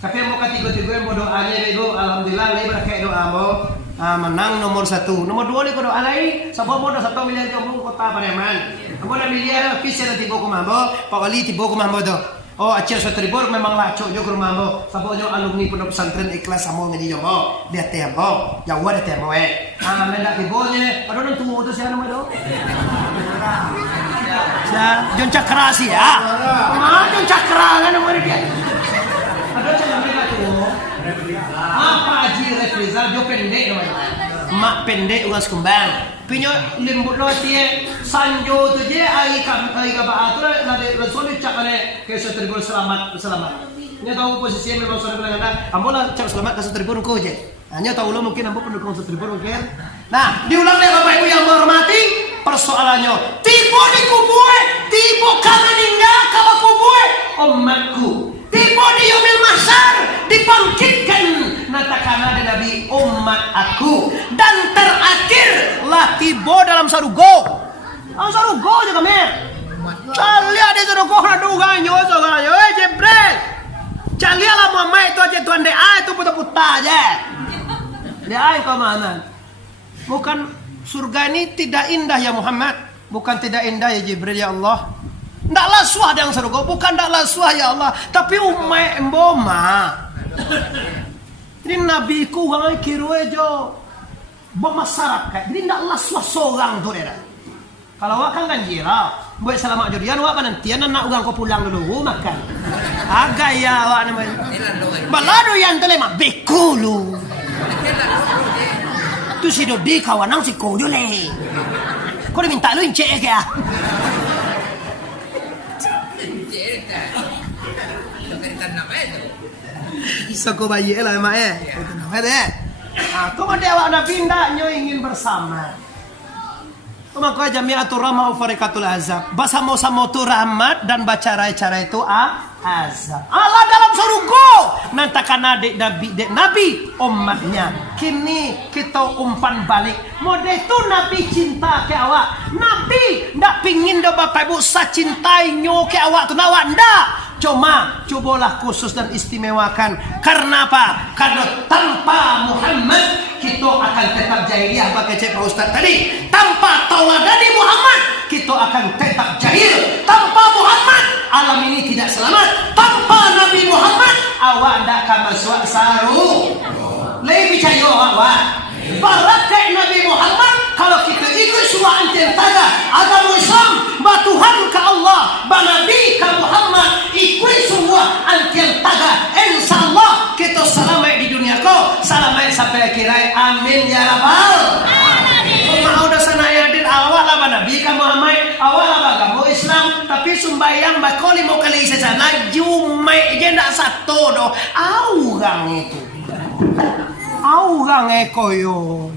Tapi mau ketiga-tiga mau doanya itu alhamdulillah lagi berkait doa ambo menang nomor 1. Nomor 2 ni ko doa lagi sebab mo 1 miliar kampung kota Pariaman. Ambo na miliar official tibo ko mambo, Pak Wali tibo ko mambo do. Oh, Aceh Sotribor memang laco jo ke rumah ambo. Sabo jo alumni pondok pesantren Ikhlas ambo ngedi jo mo. Dia teh ambo, jauh ada teh mo mendak tibonya. Aduh nang tunggu tu siapa nama do? Jon Cakra sih ya. Jon Cakra kan nama dia. Aduh jangan mereka tu. Apa Haji Refrizal jo pendek namanya. Mak pendek ulas kembang. Pinyo lembut lo tie sanjo tu je ai ka tu langsung dicak oleh ke Sotribor selamat. Nya tahu posisinya memang sudah kena ambola cak selamat ke Sotribor ko je. Hanya tahu lo mungkin ambo pendukung Sotribor mungkin. Nah, diulang deh Bapak Ibu yang menghormati persoalannya. Tipu di kubue, tipu kami meninggal kalau kubue umatku. Tipu di yaumil mahsyar dibangkitkan natakana dan Nabi umat aku dan terakhir lah tibo dalam sarugo. Dalam sarugo je kami. Lihat di sarugo hadugan yo soganyo Jibril. Calialah Muhammad itu aja tuan DA itu putar-putar aja. DA ke mana? Bukan surga ini tidak indah ya Muhammad. Bukan tidak indah ya Jibril ya Allah. Ndaklah suah yang surga, bukan ndaklah suah ya Allah, tapi umai emboma. Ini nabi ku orang kirwe jo bermasyarakat. Jadi ndaklah suah seorang tu era. Kalau awak kan ganjira, buat selamat jodian awak penantian nak ugang kau pulang dulu makan. Agak ya awak namanya. Balado yang telema bekulu. Tu si dodi kawanang si kau le. Kau diminta lu incek ya. Soko bayi lah emak Kau ada awak nak pindah nyo ingin bersama. Kau makai jamiatul rahmah ufarikatul azab. Bersama-sama tu rahmat dan baca cara itu azab. Allah dalam surga nantakan adik Nabi umatnya. Kini kita umpan balik. Mode itu Nabi cinta ke awak. Nabi ndak pingin do Bapak Ibu sacintai nyo ke awak tu awak ndak. Cuma cobalah khusus dan istimewakan. Karena apa? Karena tanpa Muhammad kita akan tetap jahiliyah pakai Pak Ustaz tadi. Tanpa tauladani Muhammad kita akan tetap jahil. Tanpa Muhammad alam ini tidak selamat. Tanpa Nabi Muhammad awak ndak akan masuk saru. Lebih percaya awak. Barakat Nabi Muhammad kalau kita ikut surah Al-Taga agama Islam Tuhan ke Allah Nabi ke Muhammad ikut semua Al-Taga insyaallah kita selamat di dunia ko selamat sampai akhirat amin ya rabbal alamin. Mau dah sana yadir awak lah Nabi ke Muhammad awak lah agama Islam tapi sembahyang bakal 5 kali sesana Jumat je ndak satu do orang itu orang ekoyo.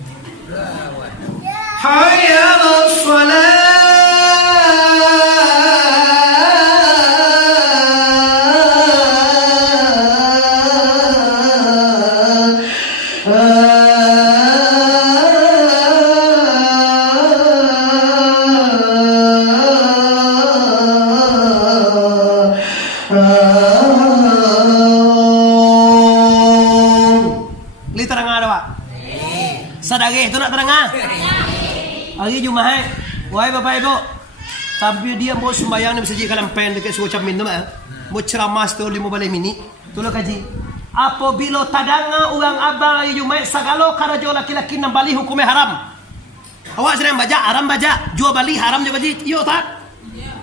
Hayya as-salat Li terang ada pak? Sadage itu nak terang Hari Jumat, wahai bapak ibu, tapi dia mau sembahyang ni bersaji kalam pen dekat suacap minum mau ceramah tu 5 minit. Tolong kaji. Apabila tadanga orang abang hari Jumat sagalo karajo laki-laki nang bali hukumnya haram. Awak sedang baca haram baca, jual bali haram jual bali. Yo tak?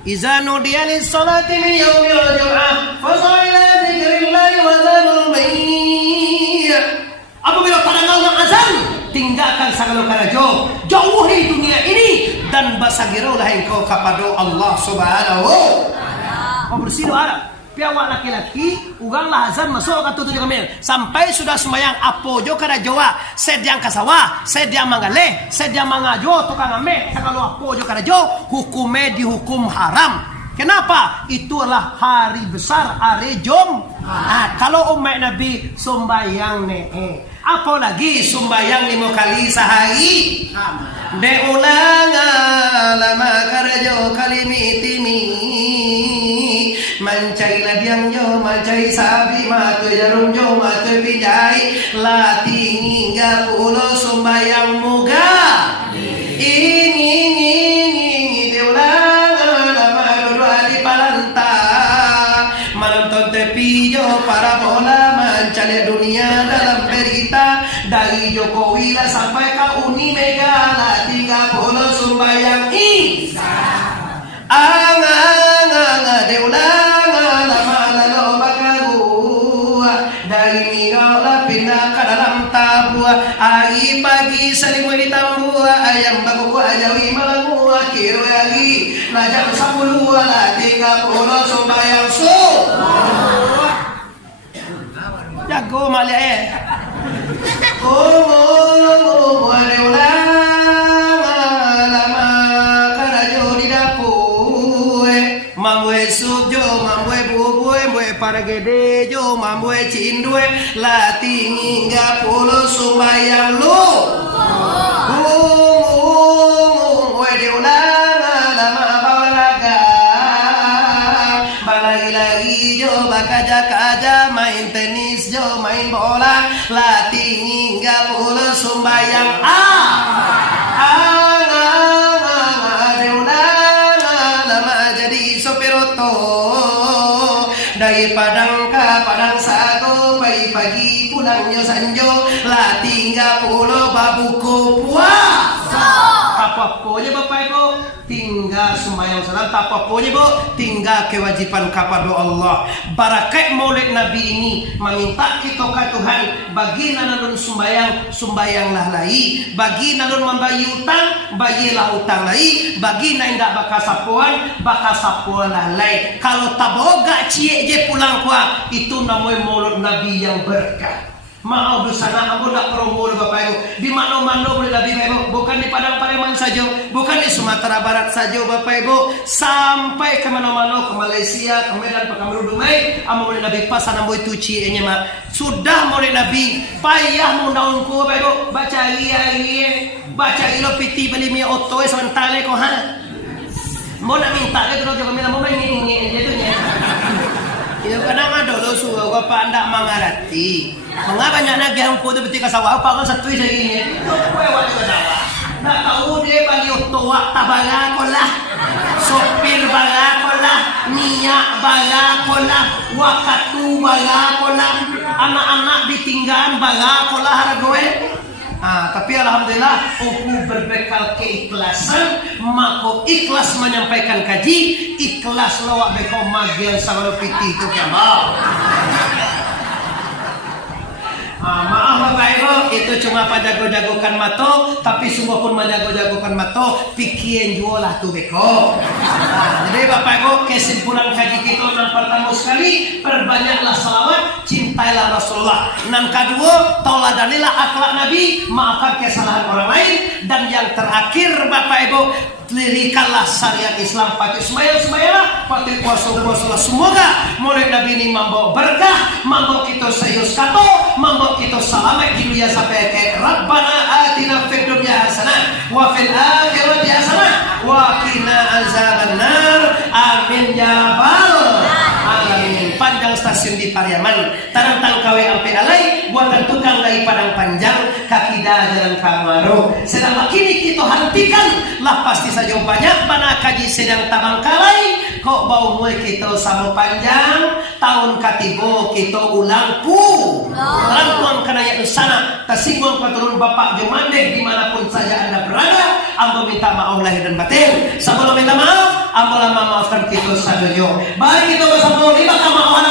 Iza nudiya lis salati min yaumil jum'ah fas'au ila dzikrillahi wa dharul bay'. Apabila tadanga orang azan, tinggalkan segala karajo, jauhi dunia ini dan basagirolah engkau kepada Allah Subhanahu wa taala. Bersih doa. Piawak laki-laki, uranglah azan masuk ke tujuh kamil. Sampai sudah sembahyang apo jo kada jowa, sediang kasawa, sediang mangaleh, sediang mangajo tukang ameh, kalau apo jo kada jo, hukume dihukum haram. Kenapa? Itulah hari besar, hari Jumat. Kalau umat Nabi sembahyang apalagi sembahyang 5 kali sehari. De ulang lama karajo kalimitimi. Mancai ladiang jo, mancai sabi, matu jarum jo, matu pinjai, latih hingga pulau sembahyang muga. Ini diulang lama dua di palanta, menonton tepi jo para bola, mencari dunia dalam berita dari Jokowi lah sampai ke Uni Mega, latih pulau sembahyang Isa. Diulang lama lalu bakaru dari mingau pindah ke dalam tabua. Hari pagi selimut ditambua, ayam bakuku ajawi malangu akhir hari najak 10 lah 30 sembahyang jago malia para gede jo mamwe cindue lati hingga pulau sembahyang lu diulang lama balaga balagi-lagi jo bakaja-kaja main tenis jo main bola lati hingga pulau sembahyang diulang lama jadi sopir oto dari Padang ke Padang Sago, pagi-pagi pulangnya sanjo, lah 30 babuku puasa. Apa-apanya Bapak Ibu, tinggal sembahyang salat, apa-apanya Bu, tinggal kewajiban kepada Allah. Barakat Maulid Nabi ini meminta kita ke Tuhan, bagi nalun sembahyang, sembahyanglah lai, bagi nalun membayar utang, bagilah utang lai, bagi ndak bakal sapuanlah lai. Kalau taboga cie je pulang kuah, itu namanya Maulid Nabi yang berkah. Mau di sana aku nak promo Bapak Ibu. Di mana-mana boleh Nabi Bapak Ibu. Bukan di Padang Pariaman saja, bukan di Sumatera Barat saja Bapak Ibu. Sampai ke mana-mana, ke Malaysia, ke Medan, ke Kamerun, Dumai, amo boleh Nabi pas sana boy tu cie-nya mak. Sudah boleh Nabi payah mau daunku Bapak Ibu. Baca baca ilo piti beli mi oto sementara ko ha. Mau nak minta ke kalau jangan mau main ini jatuhnya. Itu kadang ada lo suka Bapak ndak mengerti. Mengapa banyak lagi yang kudu betika sawah apa kan satu ini. Kue wajib sawah. Nak tahu dia bagi otoa tabarakolah. Sopir barakolah, minyak barakolah, wakatu barakolah, anak-anak ditinggal barakolah hargoe. Tapi alhamdulillah aku berbekal keikhlasan, maka ikhlas menyampaikan kaji, ikhlas lawak beko magel sama piti itu kembal. Maaf Bapak Ibu, itu cuma jago-jagokan mato, tapi semua pun menjago-jagokan mato, pikirin jualah tuh beko. Jadi Bapak Ibu, kesimpulan kaji kita yang pertama sekali, perbanyaklah salawat, cintailah Rasulullah. Dan kedua, tauladanilah akhlak Nabi, maafkan kesalahan orang lain. Dan yang terakhir Bapak Ibu, lirikanlah syariat Islam, pakai sembahyang, pakai puasa. Semoga Maulid Nabi ini membawa berkah, membawa kita sayus kato, membawa kita selamat di dunia sampai ke Rabbana atina fid dunya hasanah wa fil akhirati hasanah wa qina azabannar. Amin ya rabbal alamin. Cindy Pariaman. Tarantang kawe ampe alay, buatan tukang dari padang panjang, kaki jalan kamaro. Sedang makini kita hentikan, lah pasti saja banyak mana kaji sedang tabang kalai. Kok bau mulai kita sama panjang, tahun katibo kita ulang pu. Ulang tuang kanaya sana, tersinggung keturun bapak jomandek dimanapun saja anda berada. Ambo minta maaf lahir dan batin. Sebelum minta maaf, ambo lama maafkan kita sadojo. Baik kita bersama lima kama awana